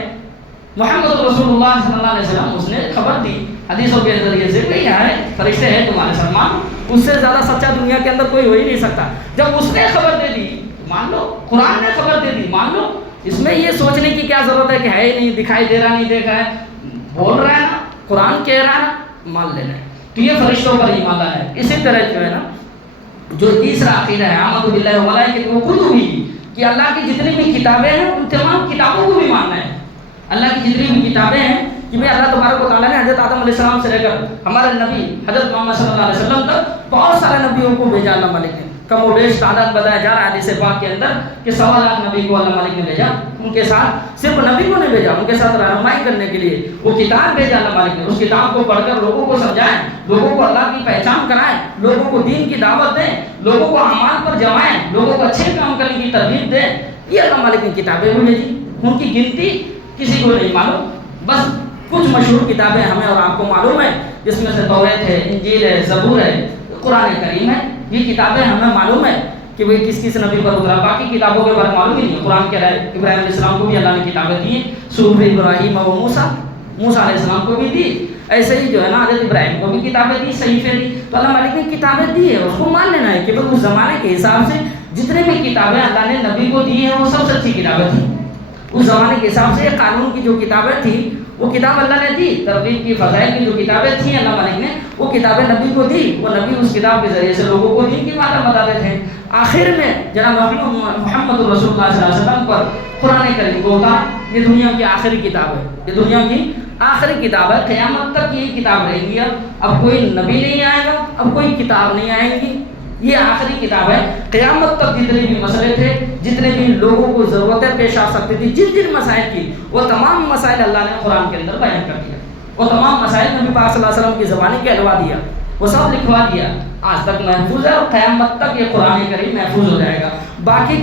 محمد رسول اللہ صلی اللہ علیہ وسلم، اس نے خبر دی حدیثوں کے ذریعے سے کہ یہاں فرشتے ہیں تمہارے ساتھ، مان لو. اس سے زیادہ سچا دنیا کے اندر کوئی ہو ہی نہیں سکتا. جب اس نے خبر دے دی مان لو، قرآن نے خبر دے دی مان لو. اس میں یہ سوچنے کی کیا ضرورت ہے کہ ہے ہی نہیں، دکھائی دے رہا، نہیں دیکھا ہے. بول رہا ہے نا، قرآن کہہ رہا ہے نا، مان لینا ہے. تو یہ فرشتوں پر ایمان لانا ہے. اسی طرح جو ہے نا جو تیسرا عقیدہ ہے آمنت باللہ و ملائکتہ و کتبہ، کہ اللہ کی جتنی بھی کتابیں ہیں ان تمام کتابوں کو بھی ماننا ہے. اللہ کی جتنی بھی کتابیں ہیں کہ بھئی اللہ تبارک و تعالیٰ نے حضرت آدم علیہ السلام سے لے کر ہمارے نبی حضرت محمد صلی اللہ علیہ وسلم تک بہت سارے نبیوں کو بھیجا اللہ مالک نے. کم و بیش تعداد بتایا جا رہا ہے حدیث پاک کے اندر کہ 1.25 لاکھ نبی کو اللہ مالک نے بھیجا. ان کے ساتھ صرف نبی کو نہیں بھیجا، ان کے ساتھ رہنمائی کرنے کے لیے وہ کتاب بھیجا اللہ مالک نے. اس کتاب کو پڑھ کر لوگوں کو سمجھائیں، لوگوں کو اللہ کی پہچان کرائیں، لوگوں کو دین کی دعوت دیں، لوگوں کو اعمال پر جمائیں، لوگوں کو اچھے کام کرنے کی ترغیب دیں. یہ اللہ مالک نے کتابیں بھی بھیجی. ان کی گنتی کسی کو نہیں معلوم، بس کچھ مشہور کتابیں ہمیں اور آپ کو معلوم ہے، جس میں سے توریت ہے، انجیل ہے، زبور ہے، قرآن کریم ہے. یہ کتابیں ہمیں معلوم ہے کہ وہ کس کس نبی پر اترا. باقی کتابوں کے بارے میں معلوم ہی نہیں ہے. قرآن کہہ رہا ہے ابراہیم علیہ السلام کو بھی اللہ نے کتابیں دی ہیں، صحف ابراہیم و موسیٰ علیہ السلام کو بھی دی. ایسے ہی جو ہے نا حضرت ابراہیم کو بھی کتابیں دی، صحیفیں دی. تو اللہ مالک نے کتابیں دی ہے، اس کو مان لینا ہے کہ اس زمانے کے حساب سے جتنے بھی کتابیں اللہ نے نبی کو دی ہیں وہ سب سے اچھی کتابیں تھیں. اس زمانے کے حساب سے قانون کی جو کتابیں تھیں وہ کتاب اللہ نے دی. ترغیب کی فضائل کی جو کتابیں تھیں اللہ مالک نے وہ کتابیں نبی کو دی. وہ نبی اس کتاب کے ذریعے سے لوگوں کو دین کی باتیں بتاتے تھے. آخر میں جناب محمد رسول اللہ صلی اللہ علیہ وسلم پر قرآن کریم کو اتارا. یہ دنیا کی آخری کتاب ہے، یہ دنیا کی آخری کتاب ہے. قیامت تک یہ کتاب رہے گی. اب کوئی نبی نہیں آئے گا، اب کوئی کتاب نہیں آئے گی. یہ آخری کتاب ہے. قیامت تک جتنے بھی مسئلے تھے، جتنے بھی لوگوں کو ضرورتیں پیش آ سکتی تھی، جن جن مسائل کی، وہ تمام مسائل اللہ نے قرآن کے اندر بیان کر دیا. وہ تمام مسائل نبی پاک صلی اللہ علیہ وسلم کی زبانی کہلوا دیا، وہ سب لکھوا دیا. آج تک محفوظ ہے اور قیامت تک یہ قرآن کریم محفوظ ہو جائے گا. باقی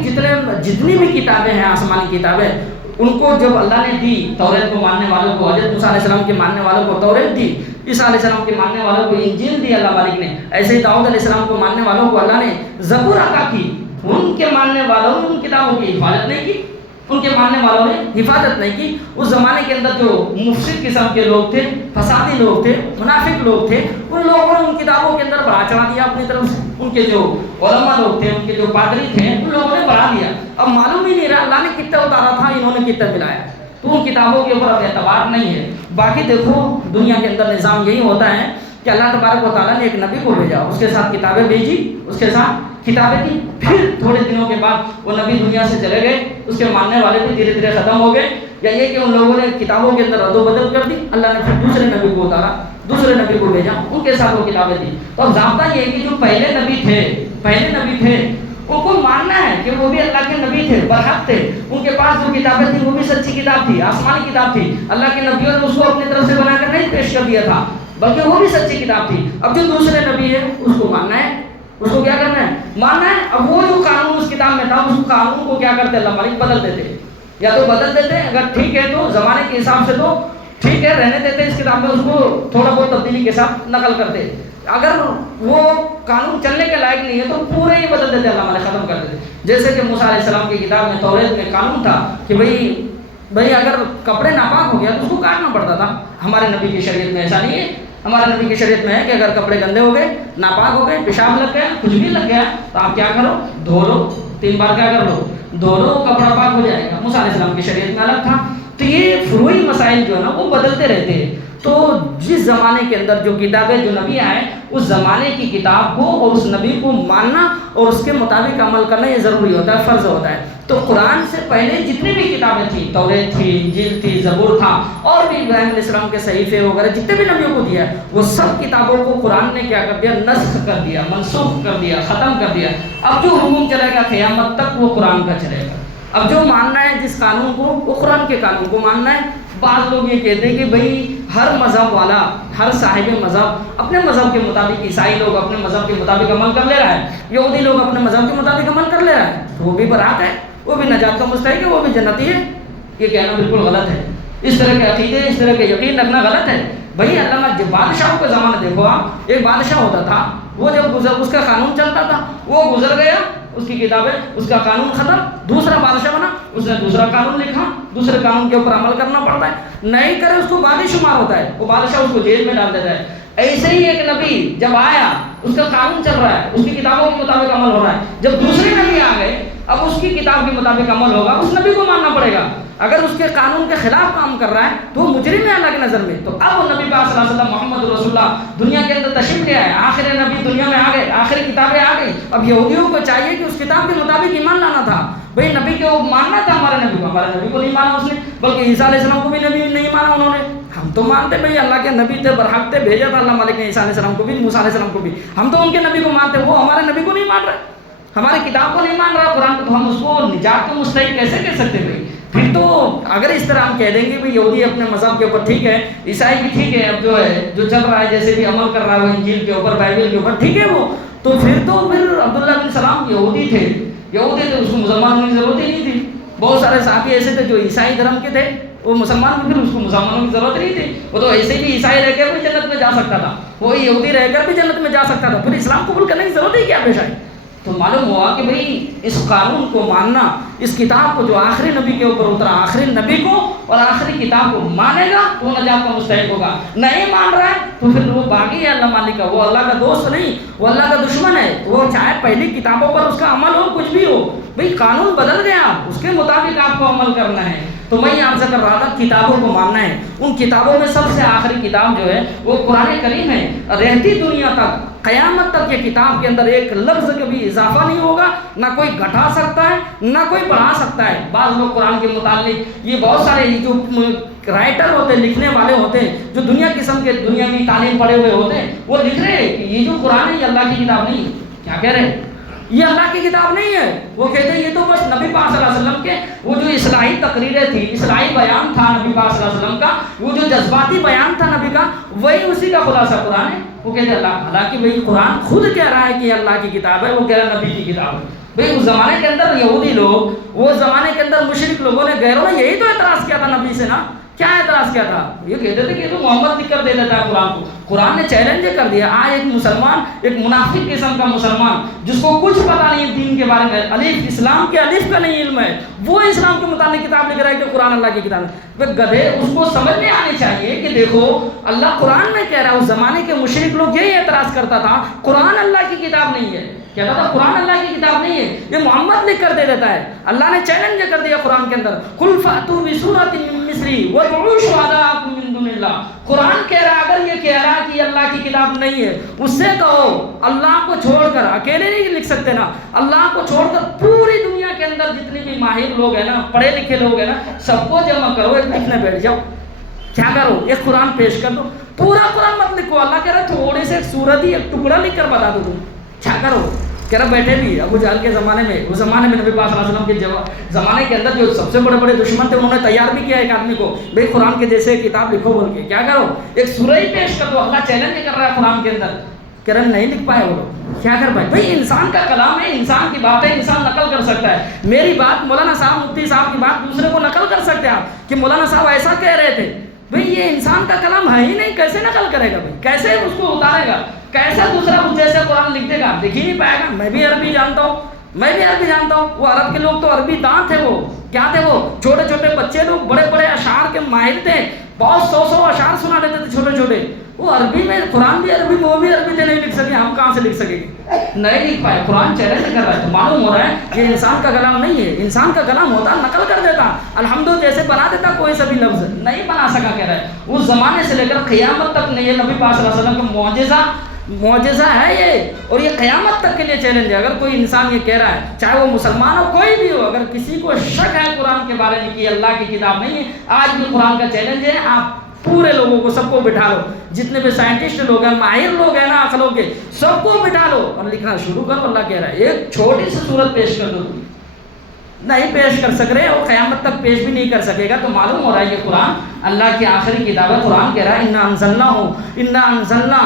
جتنی بھی کتابیں ہیں آسمانی کتابیں، ان کو جب اللہ نے دی، توریت کو ماننے والوں کو، حضرت موسیٰ علیہ السلام کے ماننے والوں کو توریت دی، عیسیٰ علیہ السلام کے ماننے والوں کو انجیل دی اللہ مالک نے. ایسے ہی داؤد علیہ السلام کو ماننے والوں کو اللہ نے زبور عطا کی. ان کے ماننے والوں نے ان کتابوں کی حفاظت نہیں کی. ان کے ماننے والوں نے حفاظت نہیں کی. اس زمانے کے اندر جو مفسد قسم کے لوگ تھے، فسادی لوگ تھے، منافق لوگ تھے، ان لوگوں نے ان کتابوں کے اندر بڑھا چڑھا دیا اپنی طرف سے. ان کے جو علماء لوگ تھے، ان کے جو پادری تھے، ان لوگوں نے بڑھا دیا. اب معلوم ہی نہیں رہا اللہ نے کتنا اتارا تھا، انہوں نے کتنا ملایا. تو ان کتابوں کے اوپر اب اعتبار نہیں ہے. باقی دیکھو دنیا کے اندر نظام یہی ہوتا ہے کہ اللہ تبارک و تعالیٰ نے ایک نبی کو بھیجا، اس کے ساتھ کتابیں بھیجی، اس کے ساتھ کتابیں دی. پھر تھوڑے دنوں کے بعد وہ نبی دنیا سے چلے گئے، اس کے ماننے والے بھی دھیرے دھیرے ختم ہو گئے. یا یہ کہ ان لوگوں نے کتابوں کے اندر رد و بدل کر دی. اللہ نے پھر دوسرے نبی کو اتارا، دوسرے نبی کو بھیجا، ان کے ساتھ وہ کتابیں دی. تو اب ضابطہ یہ ہے کہ جو پہلے نبی تھے ان کو ماننا ہے کہ وہ بھی اللہ کے نبی تھے، برحق تھے. ان کے پاس جو کتابیں تھیں وہ بھی سچی کتاب تھی، آسمانی کتاب تھی. اللہ کے نبیوں نے اس کو اپنی طرف سے بنا کر نہیں پیش کر دیا تھا، بلکہ وہ بھی سچی کتاب تھی. اب جو دوسرے نبی ہے اس کو ماننا ہے، اس کو کیا کرنا ہے؟ ماننا ہے. اب وہ جو قانون اس کتاب میں تھا، اس قانون کو کیا کرتے اللہ مالک؟ بدل دیتے. یا تو بدل دیتے، اگر ٹھیک ہے تو زمانے کے حساب سے تو ٹھیک ہے رہنے دیتے اس کتاب میں، اس کو تھوڑا بہت تبدیلی کے ساتھ نقل کرتے. اگر وہ قانون چلنے کے لائق نہیں ہے تو پورے ہی بدل دیتے، اللہ مالک ختم کر دیتے. جیسے کہ موسیٰ علیہ السلام کی کتاب میں توریت میں قانون تھا کہ بھئی اگر کپڑے ناپاک ہو گیا تو اس کو کاٹنا پڑتا تھا. ہمارے نبی کی شریعت میں ایسا نہیں ہے. ہمارے نبی کی شریعت میں ہے کہ اگر کپڑے گندے ہو گئے، ناپاک ہو گئے، پیشاب لگ گیا، کچھ بھی لگ گیا تو آپ کیا کرو؟ دھو لو. 3 بار کیا کر لو؟ دھو لو، کپڑا پاک ہو جائے گا. موسیٰ علیہ السلام کی شریعت میں الگ تھا. تو یہ فروعی مسائل جو ہے نا وہ بدلتے رہتے ہیں. تو جس زمانے کے اندر جو کتابیں جو نبی آئے اس زمانے کی کتاب کو اور اس نبی کو ماننا اور اس کے مطابق عمل کرنا یہ ضروری ہوتا ہے، فرض ہوتا ہے. تو قرآن سے پہلے جتنی بھی کتابیں تھیں، توریت تھی، انجیل تھی، زبور تھا، اور بھی ابراہیم علیہ السلام کے صحیفے وغیرہ جتنے بھی نبیوں کو دیا ہے، وہ سب کتابوں کو قرآن نے کیا کر دیا؟ نسخ کر دیا، منسوخ کر دیا، ختم کر دیا. اب جو حکم چلے گا قیامت تک وہ قرآن کا چلے گا. اب جو ماننا ہے جس قانون کو، وہ قرآن کے قانون کو ماننا ہے. بعض لوگ یہ کہتے ہیں کہ بھئی ہر مذہب والا، ہر صاحب مذہب اپنے مذہب کے مطابق، عیسائی لوگ اپنے مذہب کے مطابق عمل کر لے رہا ہے، یہودی لوگ اپنے مذہب کے مطابق عمل کر لے رہا ہے، تو وہ بھی برحق ہے، وہ بھی نجات کا مستحق ہے، وہ بھی جنتی ہے. یہ کہنا بالکل غلط ہے. اس طرح کے عقیدے، اس طرح کے یقین رکھنا غلط ہے. بھئی اللہ جب بادشاہوں کا زمانہ دیکھو آپ، ایک بادشاہ ہوتا تھا، وہ جب اس کا قانون چلتا تھا، وہ گزر گیا، اس کی کتابیں، اس کا قانون ختم، دوسرا بادشاہ بنا، اس نے دوسرا قانون لکھا، دوسرے قانون کے اوپر عمل کرنا پڑتا ہے. نہیں کرے اس کو بادی شمار ہوتا ہے، وہ بادشاہ اس کو جیل میں ڈال دیتا ہے. ایسے ہی ایک نبی جب آیا، اس کا قانون چل رہا ہے، اس کی کتابوں کے مطابق عمل ہو رہا ہے. جب دوسرے نبی آ گئے، اب اس کی کتاب کے مطابق عمل ہوگا، اس نبی کو ماننا پڑے گا. اگر اس کے قانون کے خلاف کام کر رہا ہے تو وہ مجرم ہے اللہ کی نظر میں. تو اب وہ نبی پاک صلی اللہ علیہ وسلم محمد رسول اللہ دنیا کے اندر تشریف لے آئے، آخر نبی دنیا میں آ گئے، آخری کتابیں آ گئی. اب یہودیوں کو چاہیے کہ اس کتاب کے مطابق ایمان لانا تھا. بھئی نبی کو ماننا تھا، ہمارے نبی کو نہیں مانا اس نے، بلکہ عیسیٰ علیہ السلام کو بھی نبی نہیں مانا انہوں نے. ہم تو مانتے بھئی اللہ کے نبی تھے، برحق تھے، بھیجا تھا اللہ مالک نے عیسیٰ علیہ السلام کو بھی، موسیٰ علیہ السلام کو بھی. ہم تو ان کے نبی کو مانتے، وہ ہمارے نبی کو نہیں مان رہے، ہماری کتاب کو نہیں مان رہا، قرآن کو. تو ہم اس کو نجات کو مستحق کیسے کہہ سکتے بھئی؟ پھر تو اگر اس طرح ہم کہہ دیں گے بھئی یہودی اپنے مذہب کے اوپر ٹھیک ہے، عیسائی بھی ٹھیک ہے، اب جو ہے جو چل رہا ہے جیسے بھی عمل کر رہا ہے وہ انجیل کے اوپر، بائبل کے اوپر ٹھیک ہے وہ، تو پھر عبداللہ بن سلام یہودی تھے، اس کو مسلمان ہونے کی ضرورت ہی نہیں تھی. بہت سارے صحابی ایسے تھے جو عیسائی دھرم کے تھے، وہ مسلمان بھی، پھر اس کو مسلمانوں کی ضرورت نہیں تھی. وہ تو ایسے بھی عیسائی رہ کر بھی جنت میں جا سکتا تھا، وہ یہودی رہ کر بھی جنت میں جا سکتا تھا، پھر اسلام قبول کرنے کی ضرورت ہی کیا پیش آئی؟ تو معلوم ہوا کہ بھئی اس قانون کو ماننا، اس کتاب کو جو آخری نبی کے اوپر اترا، آخری نبی کو اور آخری کتاب کو مانے گا تو نجات کا مستحق ہوگا. نہیں مان رہا ہے تو پھر وہ باغی ہے اللہ مالک کا، وہ اللہ کا دوست نہیں، وہ اللہ کا دشمن ہے. وہ چاہے پہلی کتابوں پر اس کا عمل ہو، کچھ بھی ہو، بھئی قانون بدل گیا، اس کے مطابق آپ کو عمل کرنا ہے. تو میں آپ سے کر رہا تھا کتابوں کو ماننا ہے. ان کتابوں میں سب سے آخری کتاب جو ہے وہ قرآن کریم ہے. رہتی دنیا تک، قیامت تک یہ کتاب کے اندر ایک لفظ کبھی اضافہ نہیں ہوگا، نہ کوئی گھٹا سکتا ہے نہ کوئی بڑھا سکتا ہے. بعض لوگ قرآن کے متعلق یہ بہت سارے جو رائٹر ہوتے ہیں، لکھنے والے ہوتے ہیں، جو دنیا قسم کے دنیاوی تعلیم پڑھے ہوئے ہوتے ہیں، وہ لکھ رہے ہیں کہ یہ جو قرآن ہے یہ اللہ کی کتاب نہیں ہے. کیا کہہ رہے ہیں؟ یہ اللہ کی کتاب نہیں ہے. وہ کہتے ہیں یہ تو بس نبی پاک صلی اللہ علیہ وسلم کے وہ جو اصلاحی تقریریں تھی، اصلاحی بیان تھا نبی پاک صلی اللہ علیہ وسلم کا، وہ جو جذباتی بیان تھا نبی کا، وہی اسی کا خلاصہ قرآن ہے. وہ کہتے ہیں اللہ، حالانکہ وہی قرآن خود کہہ رہا ہے کہ یہ اللہ کی کتاب ہے، وہ کہہ رہا ہے نبی کی کتاب ہے. بھئی اس زمانے کے اندر یہودی لوگ، وہ زمانے کے اندر مشرک لوگوں نے، غیروں نے یہی تو اعتراض کیا تھا نبی سے نا، کیا اعتراض کیا تھا؟ یہ کہتے تھے کہ یہ تو محمد لکھ کر دے دیتا ہے قرآن کو. قرآن نے چیلنج کر دیا. آج ایک مسلمان، ایک منافق قسم کا مسلمان جس کو کچھ پتہ نہیں ہے دین کے بارے میں، الف اسلام کے الف کا نہیں علم ہے، وہ اسلام کے متعلق کتاب لکھ رہا ہے کہ قرآن اللہ کی کتاب ہے. وہ گدھے، اس کو سمجھ میں آنی چاہیے کہ دیکھو اللہ قرآن میں کہہ رہا ہے. اس زمانے کے مشرک لوگ یہی اعتراض کرتا تھا قرآن اللہ کی کتاب نہیں ہے، کہتا تھا قرآن اللہ کی کتاب نہیں ہے، یہ محمد لکھ کر دے دیتا ہے. اللہ نے چیلنج کر دیا قرآن کے اندر، قل فأتوا بسورۃ من مثلہ وادعوا شہداءکم من دون اللہ. قرآن کہہ رہا اگر یہ کہہ رہا کہ اللہ کی کتاب نہیں ہے، اس سے کہو اللہ کو چھوڑ کر، اکیلے نہیں لکھ سکتے نا، اللہ کو چھوڑ کر پوری دنیا کے اندر جتنے بھی ماہر لوگ ہیں نا، پڑھے لکھے لوگ ہیں نا، سب کو جمع کرو، ایک لکھنے بیٹھ جاؤ. کیا کرو؟ ایک قرآن پیش کر دو. پورا قرآن مت لکھو، اللہ کہہ رہا تھوڑے سے ایک سورت ہی، ایک ٹکڑا لکھ کر بتا دو. تم کیا کرو؟ کہہ رہا بیٹھے بھی ابو جہل کے زمانے میں، اس زمانے میں نبی پاک صلی اللہ علیہ وسلم کے زمانے کے اندر جو سب سے بڑے بڑے دشمن تھے، انہوں نے تیار بھی کیا ایک آدمی کو، بھئی قرآن کے جیسے کتاب لکھو بول کے. کیا کرو؟ ایک سورہ ہی پیش کر دو. اللہ چیلنج کر رہا ہے قرآن کے اندر. کہہ رہا نہیں لکھ پائے وہ لوگ. کیا کر پائے؟ بھئی انسان کا کلام ہے، انسان کی بات ہے، انسان نقل کر سکتا ہے. میری بات، مولانا صاحب مفتی صاحب کی بات دوسرے کو نقل کر سکتے ہیں آپ کہ مولانا صاحب ایسا کہہ رہے تھے. بھئی یہ انسان کا کلام ہے ہی نہیں، کیسے نقل کرے گا؟ بھئی کیسے اس کو اتارے گا؟ کیسے دوسرا اس جیسے قرآن لکھ دے گا؟ دیکھ ہی نہیں پائے گا. میں بھی عربی جانتا ہوں، میں بھی عربی جانتا ہوں. وہ عرب کے لوگ تو عربی داں تھے. وہ کیا تھے؟ وہ چھوٹے چھوٹے بچے لوگ بڑے بڑے اشعار کے ماہر تھے، بہت 100 اشعار سنا دیتے تھے چھوٹے چھوٹے. وہ عربی میں، قرآن بھی عربی میں، وہ بھی عربی سے نہیں لکھ سکے. ہم کہاں سے لکھ سکیں گے؟ نہیں لکھ پائے. قرآن چیلنج کر رہا ہے تو معلوم ہو رہا ہے کہ انسان کا کلام نہیں ہے. انسان کا کلام ہوتا نقل کر دیتا، الحمد جیسے بنا دیتا، کوئی سا بھی لفظ نہیں بنا سکا. کہہ رہا ہے اس زمانے سے لے کر قیامت تک نہیں ہے. نبی پاک صلی اللہ علیہ وسلم کا معجزہ ہے یہ، اور یہ قیامت تک کے لیے چیلنج ہے. اگر کوئی انسان یہ کہہ رہا ہے، چاہے وہ مسلمان ہو کوئی بھی ہو، اگر کسی کو شک ہے قرآن کے بارے میں کہ اللہ کی کتاب نہیں ہے، آج بھی قرآن کا چیلنج ہے. آپ پورے لوگوں کو، سب کو بٹھا لو، جتنے بھی سائنٹسٹ لوگ ہیں، ماہر لوگ ہیں نا عقلوں کے، سب کو بٹھا لو اور لکھنا شروع کرو. اللہ کہہ رہا ہے ایک چھوٹی سی صورت پیش کر دو. نہیں پیش کر سک رہے اور قیامت تک پیش بھی نہیں کر سکے گا. تو معلوم ہو رہا ہے کہ قرآن اللہ کی آخری کتاب ہے. قرآن کہہ رہا ہے انا انزلنا،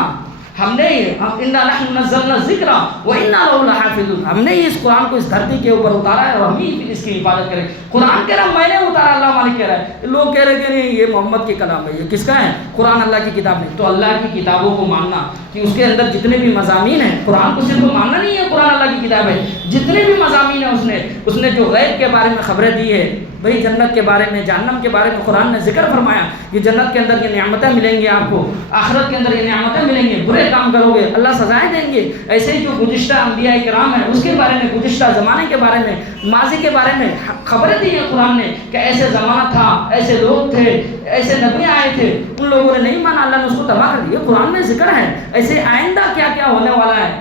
ہم نے انا نحن نزلنا الذکر وانا له لحافظون، ہم نے اس قرآن کو اس دھرتی کے اوپر اتارا ہے اور ہم ہی اس کی حفاظت کریں. قرآن کہہ رہا میں نے اتارا، اللہ مالک کہہ رہا ہے. لوگ کہہ رہے کہ نہیں یہ محمد کی کلام ہے. یہ کس کا ہے؟ قرآن اللہ کی کتاب ہے. تو اللہ کی کتابوں کو ماننا کہ اس کے اندر جتنے بھی مضامین ہیں، قرآن کو صرف ماننا نہیں ہے قرآن اللہ کی کتاب ہے، جتنے بھی مضامین ہیں اس نے جو غیب کے بارے میں خبریں دی ہے، بھئی جنت کے بارے میں، جہنم کے بارے میں قرآن نے ذکر فرمایا کہ جنت کے اندر یہ نعمتیں ملیں گی آپ کو، آخرت کے اندر یہ نعمتیں ملیں گی، برے کام کرو گے اللہ سزائیں دیں گے. ایسے ہی جو گزشتہ انبیاء کرام ہیں اس کے بارے میں، گزشتہ زمانے کے بارے میں، ماضی کے بارے میں خبریں دی ہیں قرآن نے کہ ایسے زمانہ تھا، ایسے لوگ تھے، ایسے نبی آئے تھے، ان لوگوں نے نہیں مانا، اللہ نے اس کو تباہ کر دیا. قرآن میں ذکر ہے ایسے آئندہ کیا کیا ہونے والا ہے،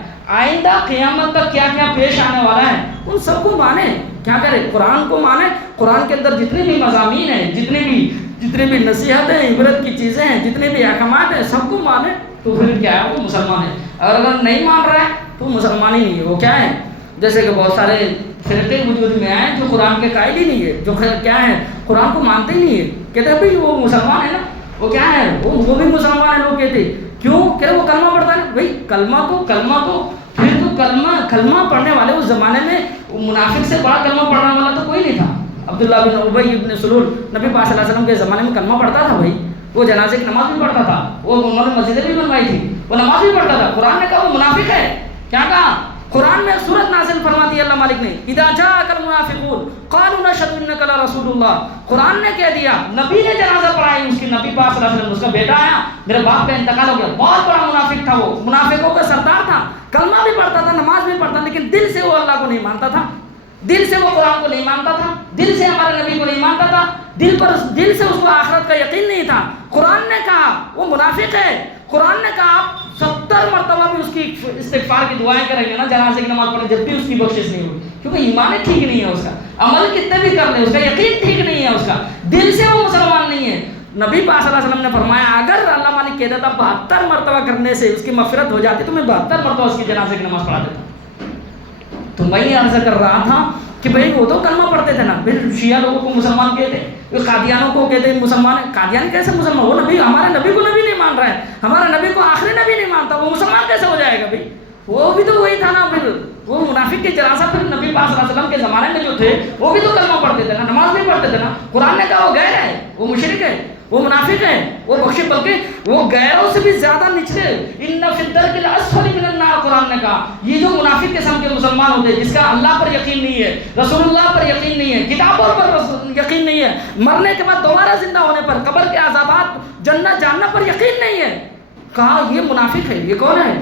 آئندہ قیامت تک کیا کیا پیش آنے والا ہے، ان سب کو مانے. کیا کرے؟ قرآن کو مانے. قرآن کے اندر جتنے بھی مضامین ہیں، جتنے بھی نصیحتیں، عبرت کی چیزیں ہیں، جتنے بھی احکامات ہیں، سب کو مانے. تو پھر کیا ہے؟ وہ مسلمان ہے. اگر نہیں مان رہا ہے تو مسلمان ہی نہیں ہے. وہ کیا ہے؟ جیسے کہ بہت سارے فرقے وجود میں آئے جو قرآن کے قائل ہی نہیں ہے، جو کیا ہے قرآن کو مانتے ہی نہیں ہے. کہتے ہیں بھائی وہ مسلمان ہے نا، وہ کیا ہے، وہ بھی مسلمان ہے. لوگ کہتے کیوں کہ وہ کلمہ پڑھتا ہے. بھائی کلمہ تو پھر تو کلمہ پڑھنے والے اس زمانے میں منافق سے بڑا کلمہ پڑھنے والا تو کوئی نہیں تھا. عبداللہ بن ابی بن سلول نبی پاک صلی اللہ علیہ وسلم کے زمانے میں کلمہ پڑھتا تھا. بھائی وہ جنازے کی نماز بھی پڑھتا تھا، وہ انہوں نے مسجدیں بھی بنوائی تھی، وہ نماز بھی پڑھتا تھا. قرآن نے کہا وہ منافق ہے. کیا کہا؟ قرآن میں سورت نازل فرما دی اللہ مالک نے، اذا جاءك المنافقون قالوا نشهد انك لرسول اللہ. قرآن نے کہہ دیا، نبی نے جنازہ پڑھائی اس کی، نبی پاک صلی اللہ علیہ وسلم، اس کا بیٹا آیا، میرے باپ کا انتقال ہو گیا. بہت بڑا منافق تھا، وہ منافقوں کا سردار تھا، کلمہ بھی پڑھتا تھا، نماز بھی پڑھتا، لیکن دل سے وہ اللہ کو نہیں مانتا تھا، دل سے وہ قرآن کو نہیں مانتا تھا، دل سے ہمارے نبی کو نہیں مانتا تھا، دل سے اس کو آخرت کا یقین نہیں تھا. قرآن نے کہا وہ منافق ہے. قرآن نے کہا آپ 70 مرتبہ بھی اس کی استغفار کی دعائیں کریں گے نا، جنازے کی نماز پڑھیں، جب بھی اس کی بخشش نہیں ہوگی، کیونکہ ایمان ٹھیک نہیں ہے اس کا، عمل کتنے بھی کر لیں اس کا یقین ٹھیک نہیں ہے اس کا، دل سے وہ مسلمان نہیں ہے. نبی پاک صلی اللہ علیہ وسلم نے فرمایا اگر اللہ مالک کہہ دیتا 72 مرتبہ کرنے سے اس کی مغفرت ہو جاتی تو میں 72 مرتبہ اس کی جنازے کی نماز پڑھا دیتا. تو میں یہ عرض کر رہا تھا کہ بھئی وہ تو کلمہ پڑھتے تھے نا، پھر شیعہ لوگوں کو مسلمان کہتے، قادیانوں کو کہتے ہیں مسلمان. قادیان کیسے مسلمان؟ وہ نبی، ہمارے نبی کو نبی نہیں مان رہا ہے، ہمارا نبی کو آخری نبی نہیں مانتا، وہ مسلمان کیسے ہو جائے گا؟ بھائی وہ بھی تو وہی تھا نا. پھر وہ منافق کے جنازہ پھر نبی پاک صلی اللہ علیہ وسلم کے زمانے میں جو تھے وہ بھی تو کلمہ پڑھتے تھے نا، نماز نہیں پڑھتے تھے نا. قرآن نے کہا وہ غیر ہے، وہ مشرک ہے. وہ منافق ہے، وہ بخشے، بلکہ وہ غیروں سے بھی زیادہ نچلے، ان فی الدرک الاسفل من النار، قرآن نے کہا یہ جو منافق قسم کے مسلمان ہوتے ہیں، جس کا اللہ پر یقین نہیں ہے، رسول اللہ پر یقین نہیں ہے، کتابوں پر یقین نہیں ہے، مرنے کے بعد دوبارہ زندہ ہونے پر، قبر کے عذابات، جنت جہنم پر یقین نہیں ہے، کہا یہ منافق ہے۔ یہ کون ہے؟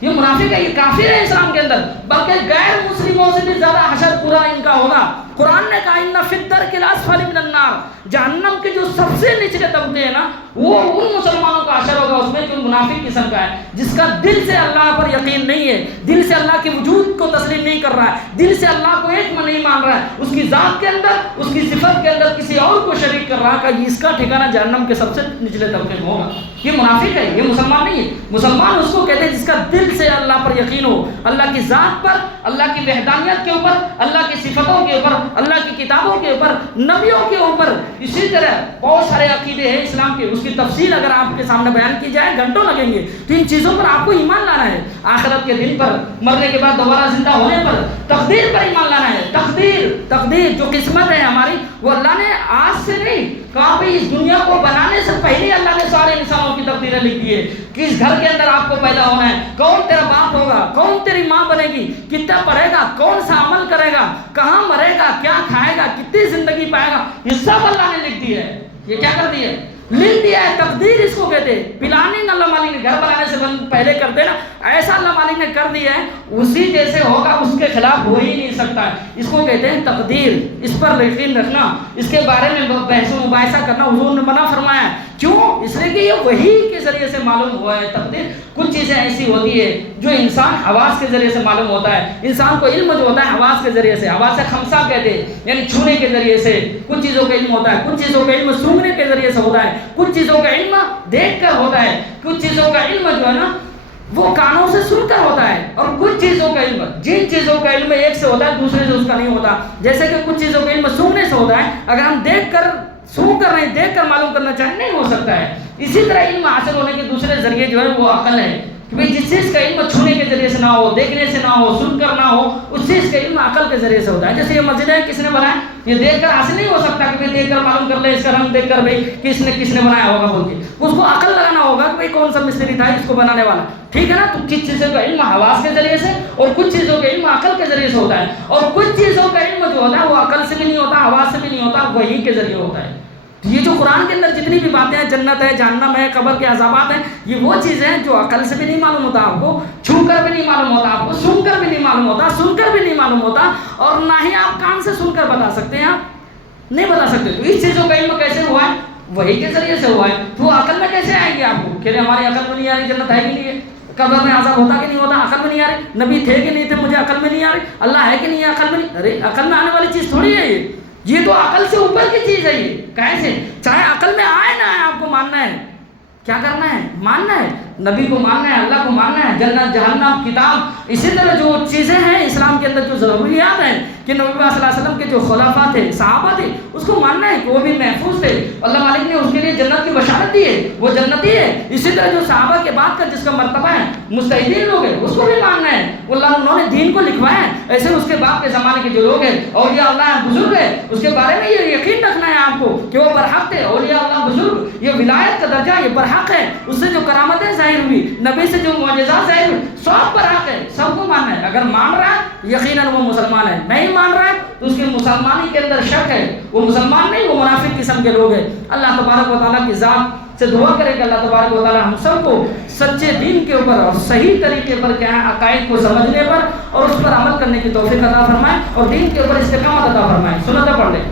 یہ منافق ہے، یہ کافر ہے اسلام کے اندر، بلکہ غیر مسلموں سے بھی زیادہ حشر پورا ان کا ہوگا۔ قرآن نے کہا ان فی الدرک الاسفل من النار، جہنم کے جو سب سے نچلے طبقے ہیں نا، وہ ان مسلمانوں کا حشر ہوگا اس میں جو منافق قسم کا ہے، جس کا دل سے اللہ پر یقین نہیں ہے، دل سے اللہ کے وجود کو تسلیم نہیں کر رہا ہے، دل سے اللہ کو ایک نہیں مان رہا ہے، اس کی ذات کے اندر، اس کی صفت کے اندر کسی اور کو شریک کر رہا ہے، کہ اس کا ٹھکانہ جہنم کے سب سے نچلے طبقے میں ہوگا۔ یہ منافق ہے، یہ مسلمان نہیں ہے۔ مسلمان اس کو کہتے ہیں جس کا دل سے اللہ پر یقین ہو، اللہ کی ذات پر، اللہ کی وحدانیت کے اوپر، اللہ کی صفتوں کے اوپر، اللہ کی کتابوں کے اوپر، نبیوں کے اوپر۔ اسی طرح بہت سارے عقیدے ہیں اسلام کے، اس کی تفصیل اگر آپ کے سامنے بیان کی جائے گھنٹوں لگیں گے۔ تو ان چیزوں پر آپ کو ایمان لانا ہے، آخرت کے دن پر، مرنے کے بعد دوبارہ زندہ ہونے پر، تقدیر پر ایمان لانا ہے۔ تقدیر جو قسمت ہے ہماری، وہ اللہ نے آج سے نہیں کہا بھائی، اس دنیا کو بنانے سے پہلے اللہ نے سارے انسانوں کی تقدیریں لکھ دی ہے، کس گھر کے اندر آپ کو پیدا ہونا ہے، کون تیرا باپ ہوگا، کون تیری ماں بنے گی، کتنا پڑھے گا، کون سا عمل کرے گا، کہاں مرے گا، کیا کھائے گا، کتنی زندگی پائے گا، یہ سب اللہ نے لکھ دی ہے۔ یہ کیا کر دی ہے؟ لکھ دیا ہے۔ تقدیر اس کو کہتے ہیں۔ پلاننگ اللہ مالک نے گھر بنانے سے پہلے کرتے نا، ایسا اللہ مالک نے کر دیا ہے، اسی جیسے ہوگا، اس کے خلاف ہو ہی نہیں سکتا ہے۔ اس کو کہتے ہیں تقدیر۔ اس پر یقین رکھنا، اس کے بارے میں بحث و مباحثہ کرنا حضور نے منع فرمایا ہے۔ کیوں؟ اس لیے کہ یہ وحی کے ذریعے سے معلوم ہوا ہے تقدیر۔ کچھ چیزیں ایسی ہوتی ہے جو انسان حواس کے ذریعے سے معلوم ہوتا ہے۔ انسان کو علم جو ہوتا ہے حواس کے ذریعے سے، حواس خمسہ کہتے ہیں، یعنی چھونے کے ذریعے سے کچھ چیزوں کا علم ہوتا ہے، کچھ چیزوں کا علم سونگنے کے ذریعے سے ہوتا ہے، کچھ چیزوں کا علم دیکھ کر ہوتا ہے، کچھ چیزوں کا علم جو ہے نا وہ کانوں سے سن کر ہوتا ہے، اور کچھ چیزوں کا علم، جن چیزوں کا علم ایک سے ہوتا ہے دوسرے سے اس کا نہیں ہوتا۔ جیسے کہ کچھ چیزوں کا علم سونگنے سے ہوتا ہے، اگر ہم دیکھ کر سون کر نہیں، دیکھ کر معلوم کرنا چاہیں نہیں ہو سکتا ہے۔ اسی طرح علم حاصل ہونے کے دوسرے ذریعے جو ہے وہ عقل ہے، کہ بھئی جس چیز کا علم چھونے کے ذریعے سے نہ ہو، دیکھنے سے نہ ہو، سن کر نہ ہو، اس چیز کا علم عقل کے ذریعے سے ہوتا ہے۔ جیسے یہ مسجد ہے، کس نے بنایا؟ یہ دیکھ کر حاصل نہیں ہو سکتا کہ بھئی دیکھ کر معلوم کر لے اس کا رنگ دیکھ کر بھئی کس نے بنایا ہوگا بول کے، اس کو عقل لگانا ہوگا کہ بھئی کون سا مستری تھا اس کو بنانے والا، ٹھیک ہے نا۔ تو کچھ چیزوں کا علم حواس کے ذریعے سے اور کچھ چیزوں کا علم عقل کے ذریعے سے ہوتا ہے، اور کچھ چیزوں کا علم جو ہوتا ہے وہ عقل سے بھی نہیں ہوتا، حواس سے بھی نہیں ہوتا، وحی کے ذریعے ہوتا ہے۔ یہ جو قرآن کے اندر جتنی بھی باتیں ہیں، جنت ہے، جہنم ہے، قبر کے عذابات ہیں، یہ وہ چیزیں ہیں جو عقل سے بھی نہیں معلوم ہوتا آپ کو، چھو کر بھی نہیں معلوم ہوتا آپ کو، سن کر بھی نہیں معلوم ہوتا، سن کر بھی نہیں معلوم ہوتا، اور نہ ہی آپ کان سے سن کر بتا سکتے ہیں، آپ نہیں بتا سکتے۔ تو اس چیزوں کا علم کیسے ہوا ہے؟ وہی کے ذریعے سے ہوا ہے۔ تو وہ عقل میں کیسے آئیں گے آپ کو؟ کہ ہماری عقل میں نہیں آ رہی جنت ہے کہ نہیں ہے، قبر میں عذاب ہوتا کہ نہیں ہوتا، عقل میں نہیں آ رہی، نبی تھے کہ نہیں تھے مجھے عقل میں نہیں آ رہی، اللہ ہے کہ نہیں ہے عقل میں نہیں، ارے عقل میں آنے والی چیز تھوڑی ہے یہ تو عقل سے اوپر کی چیز ہے۔ یہ کیسے؟ چاہے عقل میں آئے نہ آئے، آپ کو ماننا ہے، کیا کرنا ہے؟ ماننا ہے، نبی کو ماننا ہے، اللہ کو ماننا ہے، جنت جہنم کتاب، اسی طرح جو چیزیں ہیں اسلام کے اندر جو ضروریات ہیں کہ نبی صلی اللہ علیہ وسلم کے جو خلفاء تھے، صحابہ تھے، اس کو ماننا ہے کہ وہ بھی محفوظ تھے، اللہ مالک نے اس کے لیے جنت کی بشارت دی ہے، وہ جنتی ہے۔ اسی طرح جو صحابہ کے بعد کا جس کا مرتبہ ہے، مجتہدین لوگ ہیں، اس کو بھی ماننا ہے، انہوں نے دین کو لکھوایا ہے۔ ایسے اس کے بعد کے زمانے کے جو لوگ ہیں، اولیاء اللہ بزرگ ہیں، اس کے بارے میں یہ یقین رکھنا ہے آپ کو کہ وہ برحق تھے، اولیاء اللہ بزرگ، یہ ولایت کا درجہ یہ برحق ہے، اس سے جو کرامتیں ظاہر ہوئی، نبی سے جو معجزات ظاہر ہوئی، سب برحق ہے، سب کو ماننا ہے۔ اگر مان رہا ہے یقیناً وہ مسلمان ہے، نہیں مان رہا ہے تو اس کی مسلمانی کے اندر شک ہے، وہ مسلمان نہیں، وہ منافق قسم کے لوگ ہیں۔ اللہ تبارک و تعالیٰ کی ذات سے دعا کرے کہ اللہ تبارک و تعالیٰ ہم سب کو سچے دین کے اوپر اور صحیح طریقے پر کیا ہے عقائد کو سمجھنے پر اور اس پر عمل کرنے کی توفیق عطا فرمائے، اور دین کے اوپر استقامت عطا فرمائے۔ سنت پڑھ لیں۔